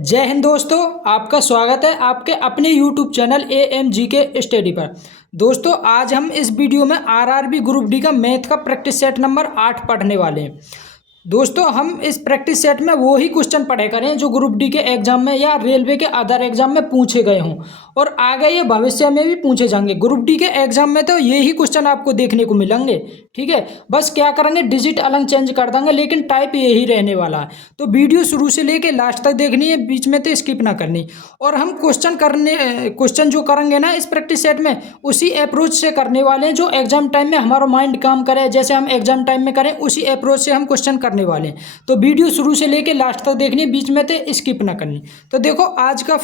जय हिंद दोस्तों, आपका स्वागत है आपके अपने YouTube चैनल AMGK स्टडी पर। दोस्तों, आज हम इस वीडियो में आरआरबी ग्रुप डी का मैथ का प्रैक्टिस सेट नंबर 8 पढ़ने वाले हैं। दोस्तों, हम इस प्रैक्टिस सेट में वो ही क्वेश्चन पढ़े करें जो ग्रुप डी के एग्जाम में या रेलवे के अदर एग्जाम में पूछे गए हों और आगे ये भविष्य में भी पूछे जाएंगे। ग्रुप डी के एग्जाम में तो यही क्वेश्चन आपको देखने को मिलेंगे। ठीक है, बस क्या करेंगे, डिजिट अलग चेंज कर देंगे, लेकिन टाइप यही रहने वाला है। तो वीडियो शुरू से लेके लास्ट तक देखनी है, बीच में तो स्किप ना करनी। और हम क्वेश्चन जो करेंगे ना इस प्रैक्टिस सेट में, उसी अप्रोच से करने वाले हैं जो एग्जाम टाइम में हमारा माइंड काम करे, जैसे हम एग्जाम टाइम में करें उसी अप्रोच से हम क्वेश्चन करने वाले हैं। तो वीडियो शुरू से लेके लास्ट तक देखनी है, बीच में तो स्किप ना करनी। तो देखो, आज का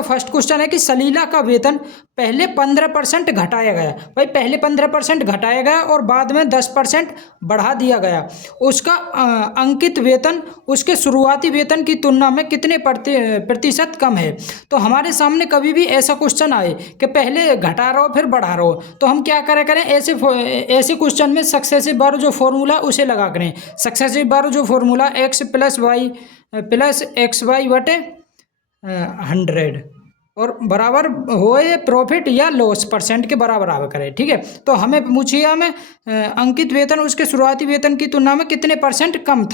फर्स्ट क्वेश्चन है कि सलीला का वेतन पहले 15% घटाया गया। भाई, पहले 15% घटाया गया और बाद में 10% बढ़ा दिया गया। उसका अंकित वेतन उसके शुरुआती वेतन की तुलना में कितने प्रतिशत कम है। तो हमारे सामने कभी भी ऐसा क्वेश्चन आए कि पहले घटा रहा हो फिर बढ़ा रहा हो, तो हम क्या करें ऐसे क्वेश्चन में सक्सेसिव बार जो फॉर्मूला उसे लगा करें। सक्सेसिव बार जो formula x plus Y plus X Y बटे 100 और बराबर होए प्रॉफिट या लॉस परसेंट के बराबर आवे करे। ठीक है, तो हमें पूछिए, हमें अंकित वेतन उसके शुरुआती वेतन की तुलना में कितने परसेंट कम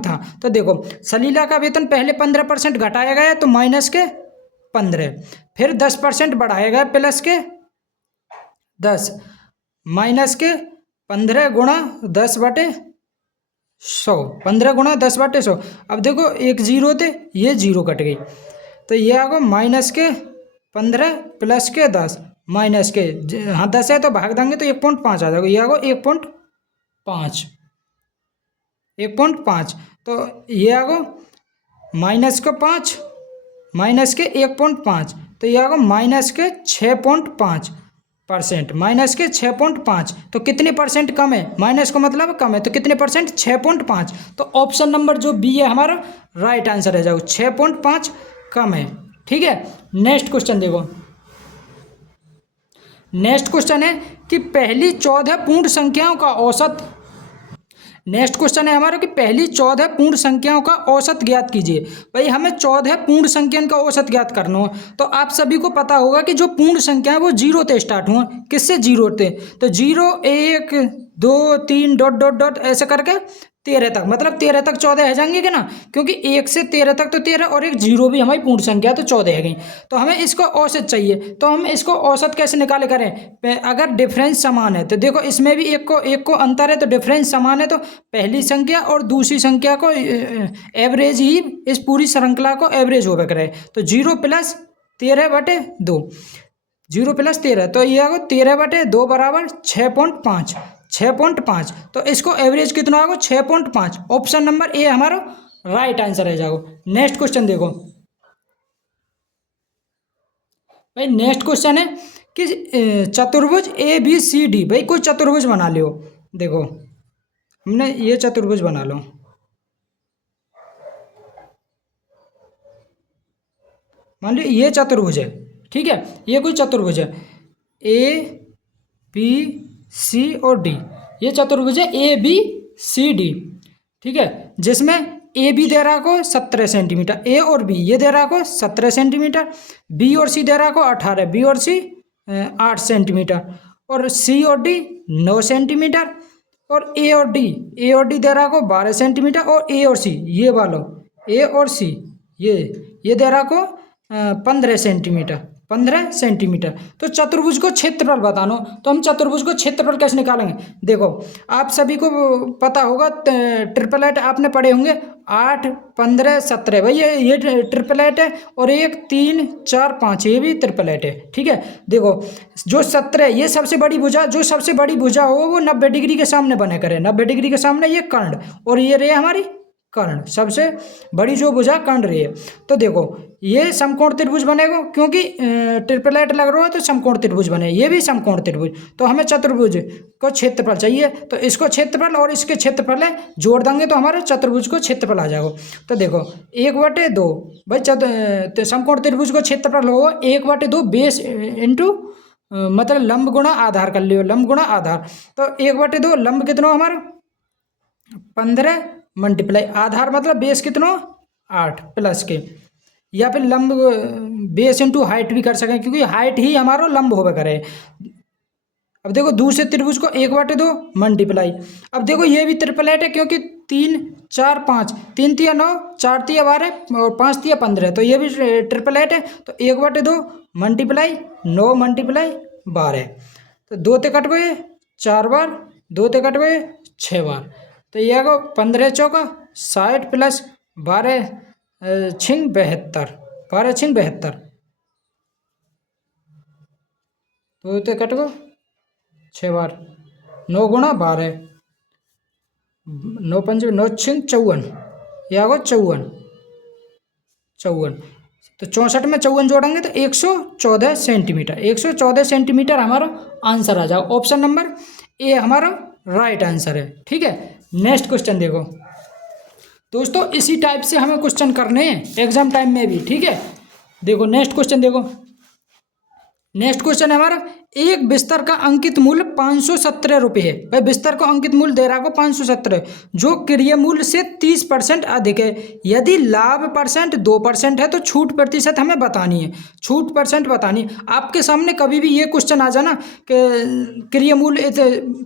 था। तो देखो, सलीला का वेतन पहले 15% घटाया गया तो माइनस के 15, फिर 10% बढ़ाया गया प्लस के 10, माइनस के 15 गुणा 10 बटे 100, 15 गुणा 10 बटे 100। अब देखो, एक जीरो थे, ये जीरो कट गई, तो ये आगो माइनस के 15 प्लस के 10 माइनस के, हाँ 10 है तो भाग देंगे तो 1.5 आ जाएगा। ये आगो 1.5, तो ये आगो माइनस के 5 माइनस के 1.5, तो ये आगो माइनस के 6.5%, माइनस के 6.5। तो कितने परसेंट कम है, माइनस का मतलब कम है, तो कितने परसेंट, 6.5। तो ऑप्शन नंबर जो बी है हमारा राइट आंसर है, जाओ 6.5 कम है। ठीक है, नेक्स्ट क्वेश्चन देखो। नेक्स्ट क्वेश्चन है कि पहली 14 पूर्ण संख्याओं का औसत। नेक्स्ट क्वेश्चन है हमारा कि पहली 14 पूर्ण संख्याओं का औसत ज्ञात कीजिए। भाई, हमें 14 पूर्ण संख्याओं का औसत ज्ञात करना हो तो आप सभी को पता होगा कि जो पूर्ण संख्या है वो जीरो से स्टार्ट हुआ। किससे, जीरो थे, तो 0 1 2 3 डॉट डॉट डॉट ऐसे करके 13 तक, मतलब 13 तक 14 है जाएंगे कि ना, क्योंकि 1 से 13 तक तो 13 और एक जीरो भी हमारी पूर्ण संख्या तो 14 है गई। तो हमें इसको औसत चाहिए, तो हम इसको औसत कैसे निकाले करें। अगर डिफरेंस समान है तो देखो, इसमें भी एक को अंतर है, तो डिफरेंस समान है तो पहली संख्या और दूसरी संख्या को एवरेज ही, इस पूरी श्रृंखला को एवरेज होगा करे। तो 0 प्लस 13 बटे 2, 0 प्लस 13, तो ये आगो 13 बटे 2 बराबर 6.5। तो इसको एवरेज कितना होगा, 6.5। ऑप्शन नंबर ए हमारा राइट आंसर है। जाओ नेक्स्ट क्वेश्चन देखो। भाई, नेक्स्ट क्वेश्चन है कि चतुर्भुज ABCD। भाई, कोई चतुर्भुज बना लियो। देखो, हमने ये चतुर्भुज बना लो, मान लो ये चतुर्भुज है। ठीक है, ये कोई चतुर्भुज है, ABC और D, ये चतुर्भुज है ABCD। ठीक है, जिसमें ए बी दे रहा को 17 सेंटीमीटर, ए और बी ये दे रहा को 17 सेंटीमीटर, बी और सी दे रहा को 18, बी और सी 8 सेंटीमीटर, और सी और डी 9 सेंटीमीटर, और ए और डी दे रहा को 12 सेंटीमीटर, और ए और सी ये वालों, ए और सी ये दे रहा को 15 सेंटीमीटर। तो चतुर्भुज को क्षेत्रफल बताना, तो हम चतुर्भुज को क्षेत्रफल कैसे निकालेंगे। देखो, आप सभी को पता होगा, ट्रिपलेट आपने पढ़े होंगे, 8 15 17। भाई, ये ट्रिपलेट है, और एक 3 4 5 ये भी ट्रिपलेट है। ठीक है, देखो, जो 17 ये सबसे बड़ी भुजा, जो सबसे बड़ी भुजा हो वो 90 डिग्री के सामने बने करे, 90 डिग्री के सामने ये कर्ण, और ये रहे हमारी कर्ण, सबसे बड़ी जो भुजा कर्ण रही है। तो देखो, ये समकोण त्रिभुज बनेगा, क्योंकि ट्रिपलेट लग रहा है तो समकोण त्रिभुज बने, ये भी समकोण त्रिभुज। तो हमें चतुर्भुज को क्षेत्रफल चाहिए, तो इसको क्षेत्रफल और इसके क्षेत्रफल है जोड़ देंगे तो हमारे चतुर्भुज को क्षेत्रफल आ जाएगा। तो देखो, 1/2, भाई तो समकोण त्रिभुज को क्षेत्रफल होगा 1/2 बेस इंटू मतलब लंब गुणा आधार कर लियो, लंब गुणा आधार। तो 1/2 लंब कितना हमारा 15 मल्टीप्लाई आधार मतलब बेस कितना 8 प्लस के, या फिर लंब बेस इंटू हाइट भी कर सकें, क्योंकि हाइट ही हमारा लंब होवे करे। अब देखो दूसरे त्रिभुज को 1/2 मल्टीप्लाई। अब देखो ये भी ट्रिपलेट है, क्योंकि 3 4 5, 3 तिया 9, 4 तिया 12 और 5 तिया 15, तो ये भी ट्रिपलेट है। तो 1/2 मल्टीप्लाई 9 मल्टीप्लाई 12, तो 2 ते कट गए 4 बार, 2 ते कट गए 6 बार, तो ये आगो 15 चौका 60 प्लस 12 छिंग 72, 12 छिंग 72, 2 ते कट गो 6 बार, 9 गुणा 12, 9 पंजे 9 छिंग 54, या आगो 54, 54, तो 64 में 54 जोड़ेंगे तो 114 सेंटीमीटर, 114 सेंटीमीटर हमारा आंसर आ जाओ। ऑप्शन नंबर ए हमारा राइट आंसर है। ठीक है, नेक्स्ट क्वेश्चन देखो दोस्तों, इसी टाइप से हमें क्वेश्चन करने हैं एग्जाम टाइम में भी। ठीक है, देखो नेक्स्ट क्वेश्चन देखो, नेक्स्ट क्वेश्चन है हमारा, एक बिस्तर का अंकित मूल्य 517 रुपये है। भाई बिस्तर को अंकित मूल्य दे रहा को 517, जो क्रय मूल्य से 30% अधिक है। यदि लाभ परसेंट 2% है तो छूट प्रतिशत हमें बतानी है, छूट परसेंट बतानी है। आपके सामने कभी भी ये क्वेश्चन आ जाना कि क्रय मूल्य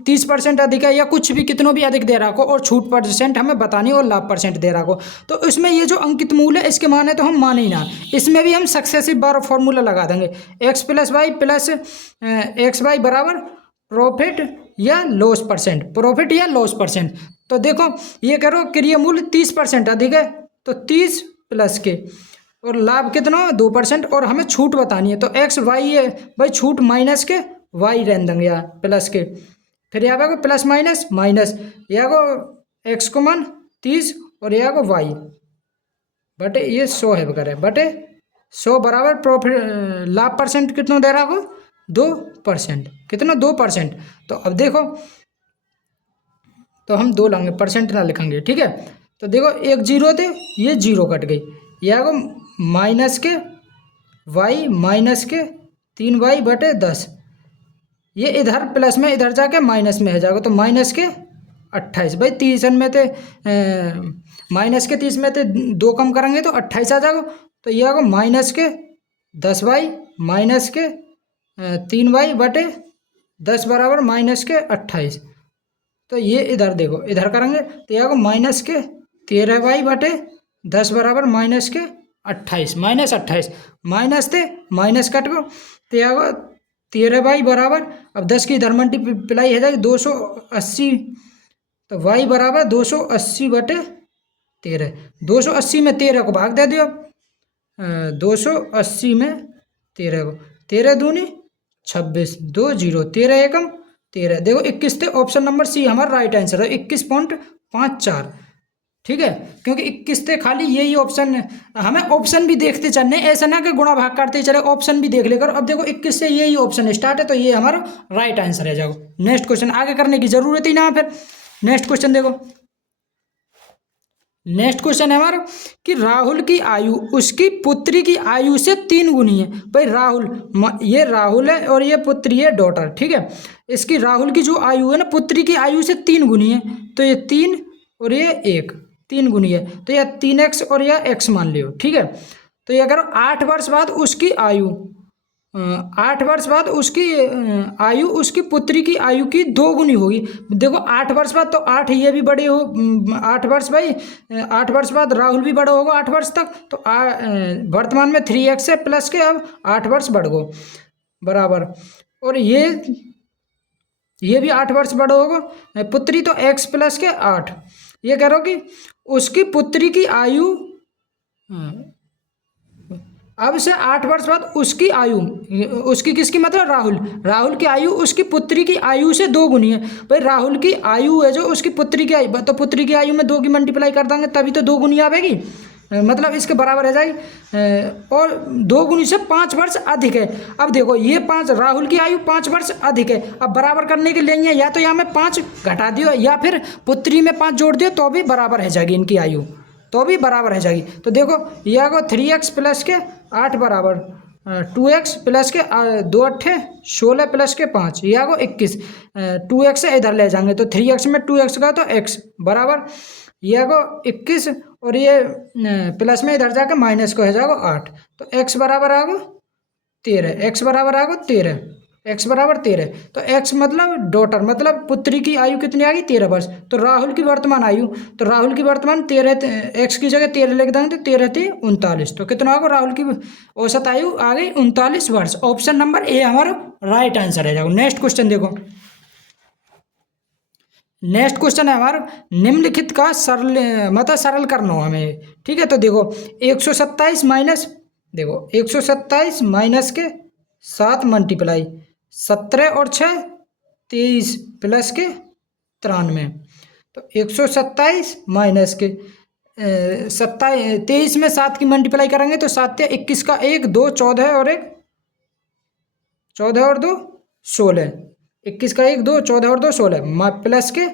30% अधिक है, या कुछ भी कितनों भी अधिक दे रहा को, और छूट परसेंट हमें बतानी है, और लाभ परसेंट दे रहा को, तो इसमें ये जो अंकित मूल्य है इसके माने तो हम माने ही ना। इसमें भी हम सक्सेसिव बार फॉर्मूला लगा देंगे, X plus Y plus X Y बराबर प्रॉफिट या लॉस परसेंट, प्रॉफिट या लॉस परसेंट। तो देखो ये करो क्रय मूल्य 30% अधिक है, तो 30 प्लस के, और लाभ कितना 2%, और हमें छूट बतानी है, तो एक्स वाई है भाई, छूट माइनस के वाई रहने देंगे यहाँ प्लस के, फिर यहाँ पे प्लस माइनस माइनस, यहाँ को एक्स को मान 30 और यहाँ को वाई बटे ये 100 है वगैरह, बटे 100 बराबर प्रॉफिट लाभ परसेंट कितना दे रहा हो 2%, कितना 2%। तो अब देखो, तो हम 2 लाएंगे, परसेंट ना लिखेंगे। ठीक है, तो देखो एक जीरो थे, ये जीरो कट गई, यह को माइनस के वाई माइनस के 3y बटे 10, ये इधर प्लस में इधर जाके माइनस में हो जाएगा, तो माइनस के 28। भाई 30 में थे माइनस के 30 में थे 2 कम करेंगे तो 28 आ जाएगा, तो यह आएगा माइनस के 10y माइनस के 3y बटे 10 बराबर माइनस के 28। तो ये इधर देखो, इधर करेंगे तो यह आएगा माइनस के 13y बटे 10 बराबर माइनस के 28, माइनस 28, माइनस थे माइनस कट गो, तो यह आएगा 13y बराबर, अब 10 की इधर मल्टीप्लाई हो जाएगी 280, तो y बराबर 280 बटे 13, 280 में 13 को भाग दे दियो, 280 में 13 को, 13 दूनी 26, 2 0, 13 एकम 13, देखो 21 थे, ऑप्शन नंबर सी हमारा राइट आंसर है, 21.54। ठीक है, क्योंकि 21 थे खाली यही ऑप्शन, हमें ऑप्शन भी देखते चलने, ऐसा ना कि गुणा भाग करते चले, ऑप्शन भी देख लेकर। अब देखो 21 से यही ऑप्शन स्टार्ट है, तो ये हमारा राइट आंसर है। जाओ नेक्स्ट क्वेश्चन, आगे करने की जरूरत ही ना। फिर नेक्स्ट क्वेश्चन देखो, नेक्स्ट क्वेश्चन है हमारा कि राहुल की आयु उसकी पुत्री की आयु से 3 गुनी है। भाई राहुल, ये राहुल है और ये पुत्री है डॉटर। ठीक है, इसकी राहुल की जो आयु है ना पुत्री की आयु से 3 गुनी है, तो ये 3 और ये 1 3 गुनी है, तो यह 3x और यह x मान लियो। ठीक है, तो ये अगर 8 वर्ष बाद उसकी आयु 8 वर्ष बाद उसकी आयु उसकी पुत्री की आयु की 2 गुनी होगी। देखो 8 वर्ष बाद तो 8 ये भी बड़े हो 8 वर्ष भाई 8 वर्ष बाद राहुल भी बड़ा होगा 8 वर्ष तक, तो वर्तमान में 3x है प्लस के अब 8 वर्ष बढ़ गो बराबर, और ये भी 8 वर्ष बड़ा होगा पुत्री, तो x प्लस के 8। ये कह रहा हो कि उसकी पुत्री की आयु अब से 8 वर्ष बाद उसकी आयु, उसकी किसकी मतलब राहुल की आयु उसकी पुत्री की आयु से 2 गुनी है। भाई राहुल की आयु है जो उसकी पुत्री की आयु, तो पुत्री की आयु में 2 की मल्टीप्लाई कर देंगे तभी तो 2 गुनी आवेगी, मतलब इसके बराबर रह जाएगी, और 2 गुनी से 5 वर्ष अधिक है। अब देखो ये 5 राहुल की आयु 5 वर्ष अधिक है, अब बराबर करने के लिए या तो यहाँ में 5 घटा दियो या फिर पुत्री में 5 जोड़ दियो तो भी बराबर रह जाएगी, इनकी आयु तो भी बराबर रह जाएगी। तो देखो यह को 3x प्लस के 8 बराबर 2x प्लस के 2 8 16 प्लस के 5, यह को 21, 2x से इधर ले जाएंगे तो 3x में 2x का तो x बराबर, ये आगो 21 और ये प्लस में इधर जाके माइनस को हो जाएगा 8। तो x बराबर आगो 13, x बराबर आगो 13, x बराबर 13। तो x मतलब डॉटर मतलब पुत्री की आयु कितनी आ गई 13 वर्ष। तो राहुल की वर्तमान आयु, तो राहुल की वर्तमान 13, x की जगह 13 लिख देंगे तो 13 थी 39। तो कितना होगा राहुल की औसत आयु आ गई 39 वर्ष। ऑप्शन नंबर ए हमारा राइट आंसर है। जाओ नेक्स्ट क्वेश्चन देखो। नेक्स्ट क्वेश्चन है हमारा निम्नलिखित का सरल मतलब सरल करना हो हमें। ठीक है, तो देखो 127 माइनस, देखो 127 माइनस के 7 मल्टीप्लाई 17 और 6 23 प्लस के 93। तो 127 माइनस के 23 में 7 की मल्टीप्लाई करेंगे तो 7 या 21 का 1 2 14 और 1 14 और 2 16, 21 का 1 2 14 और 2 16 प्लस के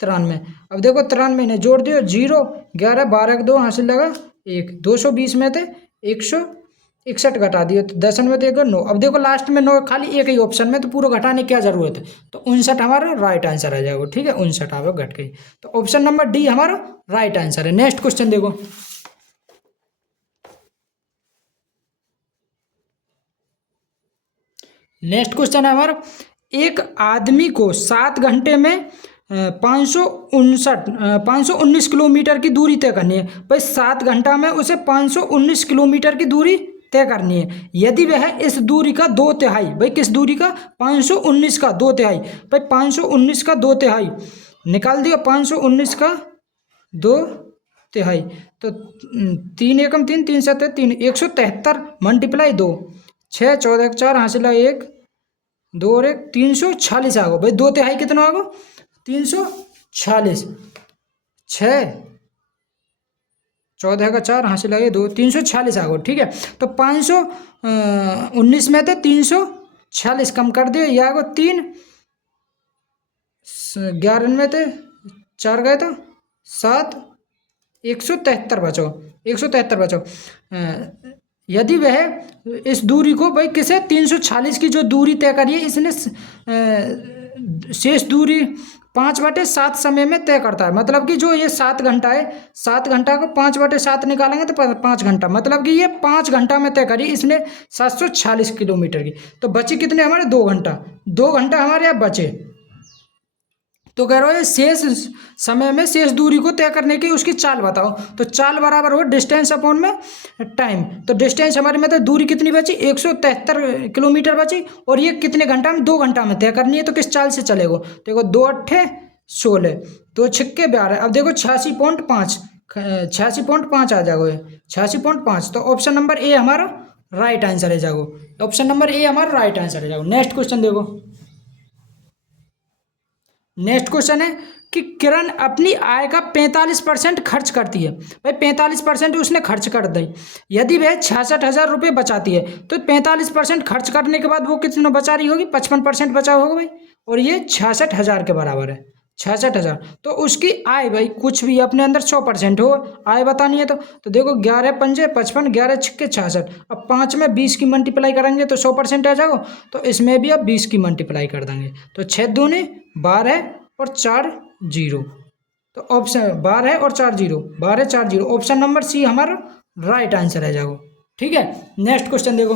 93। अब देखो 93 ने जोड़ दियो 0 11 12 का 2 हासिल लगा 1, 220 में थे 161 घटा दियो तो 10 में देखो 9। अब देखो लास्ट में 9 खाली एक ही ऑप्शन में, तो पूरा घटाने की क्या जरूरत है। तो 59 हमारा राइट आंसर आ जाएगा। ठीक है, 59 आप घट गई। तो ऑप्शन नंबर डी हमारा राइट आंसर है। नेक्स्ट क्वेश्चन देखो। नेक्स्ट क्वेश्चन है हमारा एक आदमी को 7 घंटे में 519 किलोमीटर की दूरी तय करनी है। भाई 7 घंटा में उसे 519 किलोमीटर की दूरी तय करनी है। यदि वह इस दूरी का 2/3, भाई किस दूरी का 519 का 2/3, भाई 519 का 2/3 निकाल दिया, 519 का 2/3 तो 3 एकम 3 3 7 3 173 मल्टीप्लाई 2 6 14 4 हासिल 1 2 और 1 346 आ गो। भाई 2/3 कितना आगो 346, 6 14 का 4 हासिल लगे 2 346 आ गो। ठीक है, तो 519 में थे 346 कम कर दिए ये आगो 3 11 में थे 4 गए तो 7 173 बचो, 173 बचो। यदि वह इस दूरी को भाई किसे 346 की जो दूरी तय करी है इसने शेष दूरी 5/7 समय में तय करता है। मतलब कि जो ये 7 घंटा है 7 घंटा को 5/7 निकालेंगे तो 5 घंटा, मतलब कि ये 5 घंटा में तय करी इसने 746 किलोमीटर की। तो बचे कितने हमारे 2 घंटा, 2 घंटा हमारे यहाँ बचे। तो कह रहे हो शेष समय में शेष दूरी को तय करने की उसकी चाल बताओ। तो चाल बराबर हो डिस्टेंस अपॉन में टाइम। तो डिस्टेंस हमारे में तो दूरी कितनी बची 173 किलोमीटर बची और ये कितने घंटा में 2 घंटा में तय करनी है। तो किस चाल से चलेगा, देखो 2 8 16 2 6 12। अब देखो 86.5 86.5 आ जाओगे 86.5। तो ऑप्शन नंबर ए हमारा राइट आंसर है जाओ। ऑप्शन नंबर ए हमारा राइट आंसर है जाओ। नेक्स्ट क्वेश्चन देखो। नेक्स्ट क्वेश्चन है कि किरण अपनी आय का 45% खर्च करती है। भाई 45% उसने खर्च कर दी। यदि वह 66,000 रुपये बचाती है तो 45% खर्च करने के बाद वो कितना बचा रही होगी 55% बचा होगा भाई, और ये 66,000 के बराबर है 66,000। तो उसकी आय भाई कुछ भी अपने अंदर 100% हो आय बतानी है। तो देखो 11 पंजे 55 11 छक्के 66। अब 5 में 20 की मल्टीप्लाई करेंगे तो 100% आ जाओ। तो इसमें भी अब 20 की मल्टीप्लाई कर देंगे तो 6 दूनी 12 और 4 0। तो ऑप्शन 12 और 4 0 12 4 0। ऑप्शन नंबर सी हमारा राइट आंसर है जाओ। ठीक है, नेक्स्ट क्वेश्चन देखो।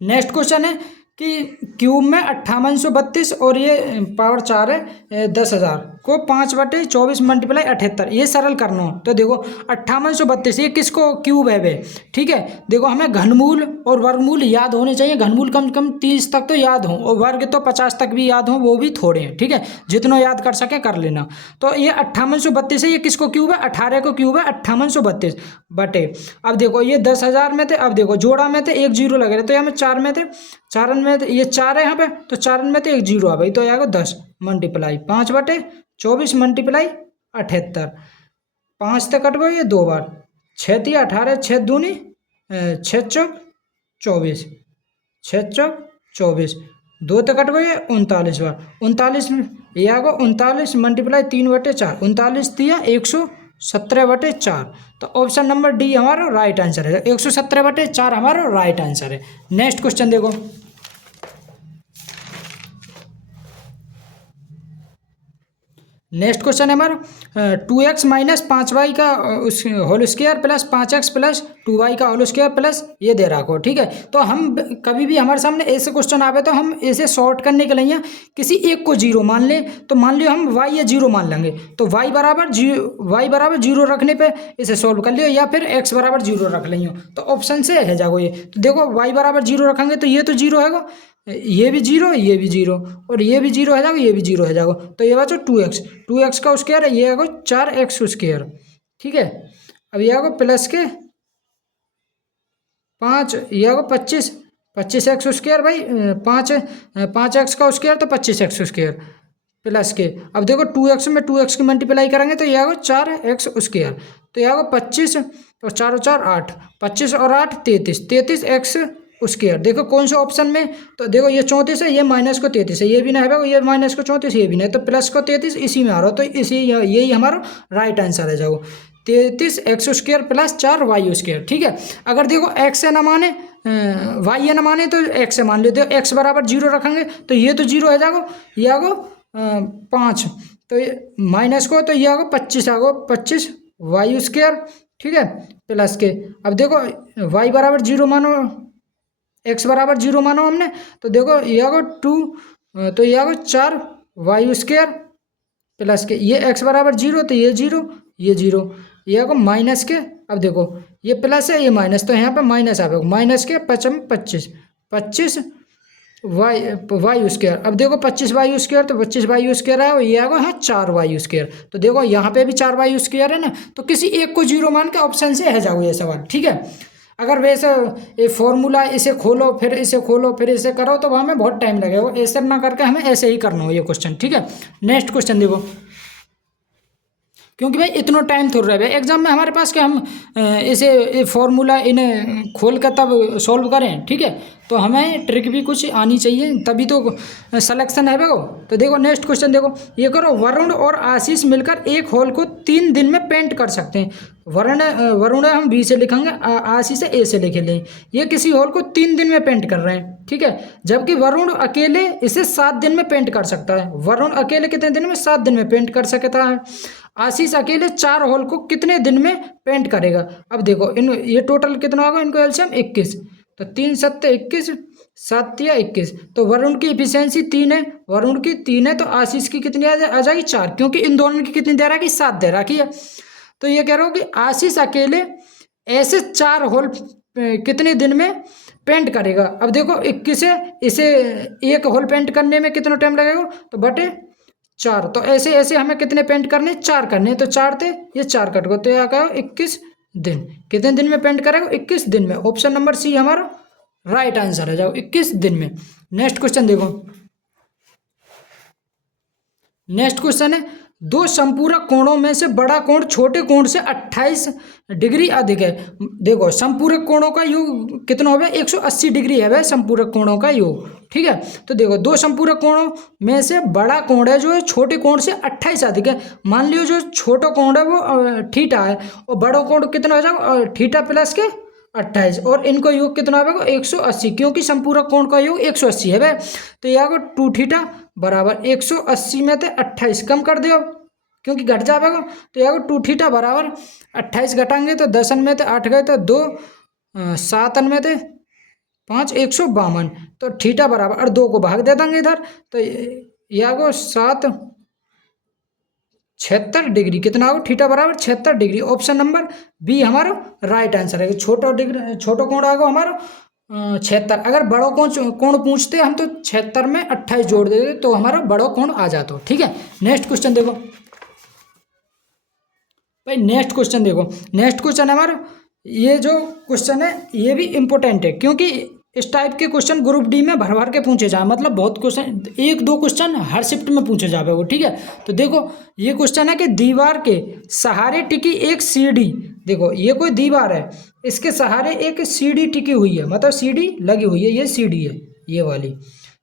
नेक्स्ट क्वेश्चन है कि क्यूब में 5832 और ये पावर 4 है 10,000 को 5/24 मल्टीप्लाई 78 ये सरल करना हो। तो देखो 5832 ये किसको क्यूब है वे। ठीक है, देखो हमें घनमूल और वर्गमूल याद होने चाहिए। घनमूल कम से कम 30 तक तो याद हो और वर्ग तो 50 तक भी याद हो, वो भी थोड़े हैं। ठीक है, जितना याद कर सके कर लेना। तो ये 5832 है, ये किसको क्यूब है 18 को क्यूब है 5832 बटे। अब देखो ये 10,000 में थे, अब देखो जोड़ा में थे 1 0 लगे रहे तो यहाँ में 4 में थे 4 में ये 4 है यहाँ पे तो 4 में तो 1 0 आ भाई। तो आएगा 10 मल्टीप्लाई 5/24 मल्टीप्लाई 78 5 तक कट गए ये 2 बार 6 थी 18 6 दूनी 6 चौक 24 6 चौक 24 2 तक कट गए 39 बार 39 ये आएगा 39 मल्टीप्लाई 3/4 39 दिया 117/4। तो ऑप्शन नंबर डी हमारा राइट आंसर है 117/4 हमारा राइट आंसर है। नेक्स्ट क्वेश्चन देखो। नेक्स्ट क्वेश्चन है हमारा 2x माइनस 5y का उस whole square plus 5x plus 2y का होल स्क्वायर प्लस ये दे रखो। ठीक है, तो हम कभी भी हमारे सामने ऐसे क्वेश्चन आवे तो हम इसे सॉर्ट करने के लिए किसी एक को जीरो मान लें। तो मान लियो हम y या जीरो मान लेंगे, तो y बराबर जीरो रखने पे इसे सॉल्व कर लियो, या फिर x बराबर जीरो रख लियो। तो ऑप्शन से है जाओ ये। तो देखो y बराबर जीरो रखेंगे तो ये तो जीरो है, ये भी जीरो, ये भी जीरो, और ये भी जीरो है जाओ, ये भी जीरो है जाओ। तो ये बचो 2x का स्क्वायर है, ये आगो 4x स्क्वायर। ठीक है, अब ये आगो प्लस के 5, ये आगो 25x स्क्वायर भाई, 5x का स्क्वायर तो 25x स्क्वायर प्लस के। अब देखो 2x में 2x की मल्टीप्लाई करेंगे तो ये आगो 4x स्क्वायर। तो ये आगो 25 और 4 और 4 8, 25 और 8 33x स्क्वायर। देखो कौन से ऑप्शन में, तो देखो ये 34 है, ये माइनस को 33 है, ये भी ना है, ये माइनस को 34, ये भी नहीं, तो प्लस को 33 इसी में आ रहा हो। तो इसी यही हमारा राइट आंसर है जाओ, 33x square plus 4y square. ठीक है, अगर देखो x है ना माने y है ना माने तो x है मान लेते हो, x बराबर जीरो रखेंगे तो ये तो जीरो है जाओ, ये आगो 5, तो ये माइनस को, तो ये आगो 25 आगो 25y स्क्वायर। ठीक है, प्लस के। अब देखो y बराबर जीरो मानो, x बराबर जीरो मानो हमने, तो देखो ये आगो 2, तो ये आगो 4y स्क्वायर प्लस के, ये x बराबर जीरो तो ये जीरो, ये जीरो, ये आगो माइनस के। अब देखो ये प्लस है, ये माइनस, तो यहाँ पे माइनस आ गया, माइनस के 25 वाई स्क्वायर। अब देखो 25y स्क्वायर, तो 25y स्क्वायर है, ये आगो हाँ 4y स्क्वायर। तो देखो यहाँ पे भी 4y स्क्वायर है ना, तो किसी एक को जीरो मान के ऑप्शन से है जाओ ये सवाल। ठीक है, अगर वैसे ये फॉर्मूला इसे खोलो फिर इसे खोलो फिर इसे करो तो हमें बहुत टाइम लगेगा, ऐसे ना करके हमें ऐसे ही करना हो ये क्वेश्चन। ठीक है, नेक्स्ट क्वेश्चन देखो, क्योंकि भाई इतना टाइम थोड़ा रहा है एग्जाम में हमारे पास कि हम इसे फॉर्मूला इन्हें खोल कर तब सॉल्व करें। ठीक है, तो हमें ट्रिक भी कुछ आनी चाहिए, तभी तो सिलेक्शन है वो। तो देखो नेक्स्ट क्वेश्चन देखो, ये करो, वरुण और आशीष मिलकर एक हॉल को 3 दिन में पेंट कर सकते हैं। वरुण हम बी से लिखेंगे, आशीष ए से लिखे लें। ये किसी हॉल को 3 दिन में पेंट कर रहे हैं। ठीक है, जबकि वरुण अकेले इसे 7 दिन में पेंट कर सकता है। वरुण अकेले कितने दिन में? 7 दिन में पेंट कर सकता है। आशीष अकेले 4 हॉल को कितने दिन में पेंट करेगा? अब देखो इन ये टोटल कितना होगा, इनको एलसीएम 21, तो 3 7 21, 7 या 21। तो वरुण की इफिशियंसी 3 है, वरुण की 3 है, तो आशीष की कितनी आ जाएगी? 4, क्योंकि इन दोनों की कितनी दे रखी? 7 दे रखी है। तो ये कह रहा हूँ कि आशीष अकेले ऐसे 4 हॉल कितने दिन में पेंट करेगा। अब देखो 21 है, इसे एक हॉल पेंट करने में कितना टाइम लगेगा? तो बटे 4, तो ऐसे ऐसे हमें कितने पेंट करने? 4 करने, तो 4 थे, ये 4 कट गो, तो यहाँ कहो 21 दिन। कितने दिन में पेंट करेगा? 21 दिन में। ऑप्शन नंबर सी हमारा राइट आंसर है, जाओ 21 दिन में। नेक्स्ट क्वेश्चन देखो, नेक्स्ट क्वेश्चन है, दो संपूरक कोणों में से बड़ा कोण छोटे कोण से 28 डिग्री अधिक है। देखो संपूरक कोणों का योग कितना हो गया? 180 डिग्री है वह संपूरक कोणों का योग। ठीक है, तो देखो दो संपूरक कोणों में से बड़ा कोण है जो है छोटे कोण से 28 अधिक है। मान लियो जो छोटा कोण है वो थीटा है, और बड़ा कोण कितना हो जाएगा? थीटा प्लस के 28, और इनको योग कितना होगा? 180, क्योंकि संपूरक कोण का योग 180 है वह। तो यह आगे 2 थीटा बराबर 180 में से 28 कम कर दो, क्योंकि घट जाएगा। तो यह 2 थीटा बराबर 28 घटाएंगे तो 10 में से 8 गए तो 2, 7 में से 5, 152। तो थीटा बराबर और 2 को भाग दे देंगे इधर, तो यह को 7 76 डिग्री कितना हो? थीटा बराबर 76 डिग्री। ऑप्शन नंबर बी हमारा राइट आंसर है। छोटा कोण आएगा हमारा 76। अगर बड़ो कोण पूछते हम तो 76 में 28 जोड़ देते तो हमारा बड़ो कोण आ जाता। ठीक है, नेक्स्ट क्वेश्चन देखो भाई, नेक्स्ट क्वेश्चन देखो, नेक्स्ट क्वेश्चन हमारा ये जो क्वेश्चन है ये भी इम्पोर्टेंट है, क्योंकि इस टाइप के क्वेश्चन ग्रुप डी में भर भर के पूछे जाए, मतलब बहुत क्वेश्चन, 1-2 क्वेश्चन हर शिफ्ट में पूछे जावे वो। ठीक है, तो देखो ये क्वेश्चन है कि दीवार के सहारे टिकी एक सीढ़ी, देखो ये कोई दीवार है, इसके सहारे एक सीढ़ी टिकी हुई है, मतलब सीढ़ी लगी हुई है, ये सीढ़ी है, ये वाली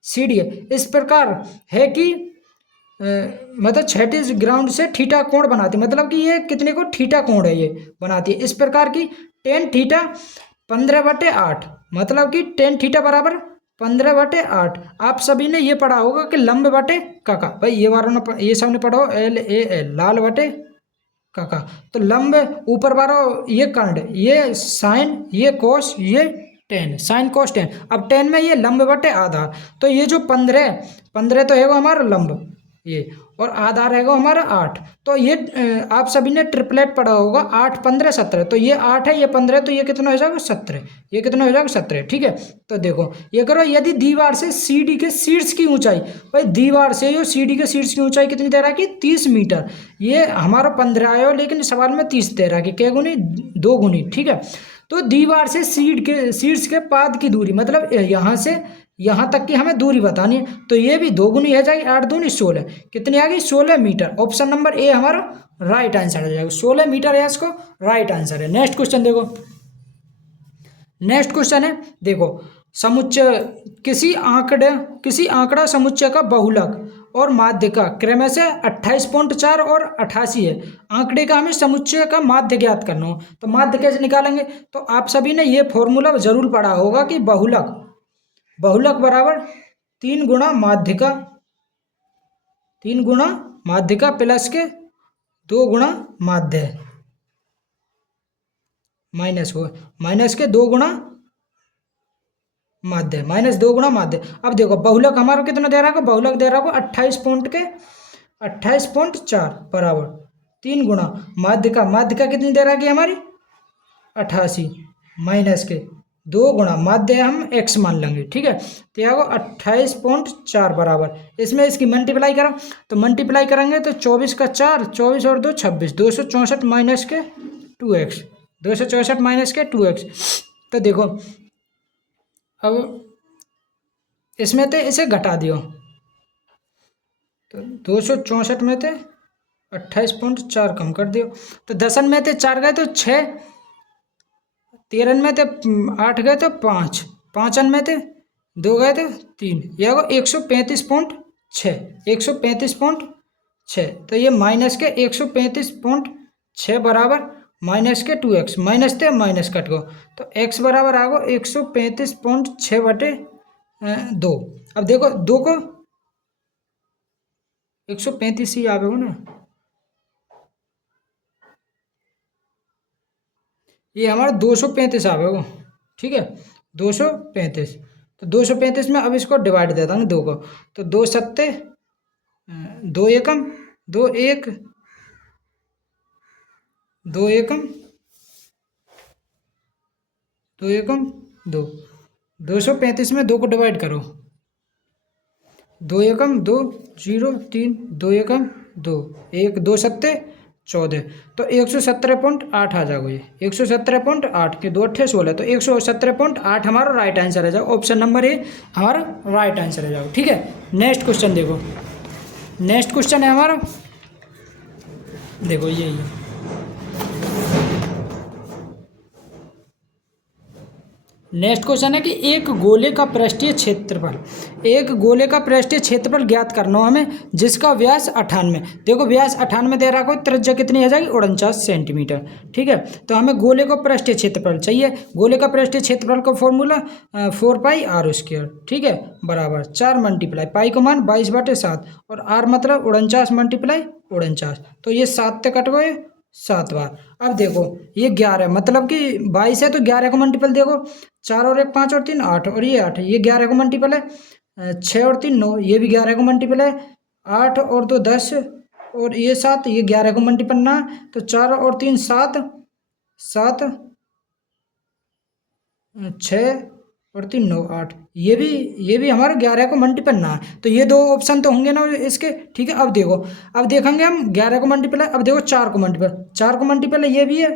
सीढ़ी है। इस प्रकार है कि मतलब 36 ग्राउंड से थीटा कोण बनाती है, मतलब कि ये कितने को थीटा कोण है ये बनाती है। इस प्रकार की tan थीटा 15/8, मतलब कि tan थीटा बराबर 15/8। आप सभी ने ये पढ़ा होगा कि लंब बटे काका, भाई ये वाला ये सबने पढ़ा हो LAL, लाल बटे काका। तो लंब ऊपर बारो ये कर्ण, ये साइन, ये कोस, ये टेन, साइन कोस टेन। अब टेन में ये लंब बटे आधार, तो ये जो 15 तो है वो हमारा लंब ये, और आधार रहेगा हमारा 8। तो ये आप सभी ने ट्रिपलेट पढ़ा होगा, 8 15 17। तो ये 8 है, ये 15, तो ये कितना हो जाएगा 17, ये कितना हो जाएगा 17। ठीक है, तो देखो ये करो, यदि दीवार से सीढ़ी के शीर्ष की ऊंचाई, भाई दीवार से यो सीढ़ी के शीर्ष की ऊंचाई कितनी दे रहा है कि 30 मीटर। ये हमारा 15 आया, लेकिन सवाल में 30 दे रहा है कि क्या गुनी, 2 गुनी। ठीक है, तो दीवार से शीर्ष के पाद की दूरी, मतलब यहाँ से यहाँ तक की हमें दूरी बतानी है, तो ये भी 2 गुनी है जाएगी, 8 दूनी 16, कितनी आ गई 16 मीटर। ऑप्शन नंबर ए हमारा राइट आंसर हो जाएगा, 16 मीटर है इसको राइट आंसर है। नेक्स्ट क्वेश्चन देखो, नेक्स्ट क्वेश्चन है देखो, समुच्चय किसी आंकड़ा समुच्चय का बहुलक और माध्य का क्रम से 28.4 और 88 है। आंकड़े का हमें समुच्चय का माध्य ज्ञात करना हो, तो माध्य कैसे निकालेंगे। तो आप सभी ने ये फॉर्मूला जरूर पढ़ा होगा कि बहुलक बराबर 3 गुणा माध्यिका, 3 गुणा माध्यिका प्लस के 2 गुणा माध्य, माइनस के 2 गुणा माध्य, -2 गुणा माध्य। अब देखो बहुलक हमारा कितना दे रहा है, बहुलक दे रहा है 28.4 बराबर 3 गुणा माध्यिका कितनी दे रहा है कि हमारी 88, माइनस के 2 गुणा माध्य हम x मान लेंगे। ठीक है, तो यह 28.4 बराबर, इसमें इसकी मल्टीप्लाई करो, तो मल्टीप्लाई करेंगे तो 24 का 4, 24 और 2 26, 264 माइनस के 2x, 264 माइनस के 2x। तो देखो अब इसमें तो इसे घटा दियो, तो 264 में थे 28.4 कम कर दियो, तो 10 में थे 4 गए तो 6, 13 में थे 8 गए तो 5, 5 में थे 2 गए तो 3, यह 135.6, 135.6। तो ये माइनस के 135.6 बराबर माइनस के 2x, माइनस थे माइनस कट गो, तो x बराबर आ गो 135.6 बटे 2। अब देखो 2 को 135 ही आवेगा ना, ये हमारा 235 आवेगा। ठीक है, 235, तो 235 में अब इसको डिवाइड देता हूँ 2 को, तो 2 सत्ते 2 एकम 2 1 2 एकम 2 एकम 2, 235 में 2 को डिवाइड करो, 2 एकम 2 0 3 2 एकम 2 1 2 सत्ते 14, तो 117.8 आ जाएगा। ये 117.8 के 2 अट्ठे 16, तो 117.8 हमारा राइट आंसर है जाओ, ऑप्शन नंबर ए हमारा राइट आंसर है जाओ। ठीक है, नेक्स्ट क्वेश्चन देखो, नेक्स्ट क्वेश्चन है हमारा देखो यही है, नेक्स्ट क्वेश्चन है कि एक गोले का पृष्ठीय क्षेत्रफल ज्ञात करना हमें, जिसका व्यास 98, देखो व्यास 98 दे रहा, कोई त्रिज्या कितनी आ जाएगी 49 सेंटीमीटर। ठीक है, तो हमें गोले को पृष्ठीय क्षेत्रफल चाहिए। गोले का पृष्ठीय क्षेत्रफल का फॉर्मूला 4πr²। ठीक है, बराबर 4 मल्टीप्लाई पाई का मान 22/7 और r मतलब 49 मल्टीप्लाई 49, तो ये 7 से कट गए 7 बार। अब देखो ये 11 मतलब कि 22 है, तो 11 का मल्टीपल देखो, 4 और 1 5 और 3 8, और ये 8, ये 11 का मल्टीपल है, 6 और 3 9, ये भी 11 का मल्टीपल है, 8 और 2 10, और ये 7, ये 11 का मल्टीपल ना, तो 4 और 3 7 7, 6 और 3 9 8, ये भी हमारा 11 को मल्टीपल ना है, तो ये 2 ऑप्शन तो होंगे ना इसके। ठीक है, अब देखो, अब देखेंगे हम 11 को मल्टीपल है, अब देखो 4 को मल्टीपल है, ये भी है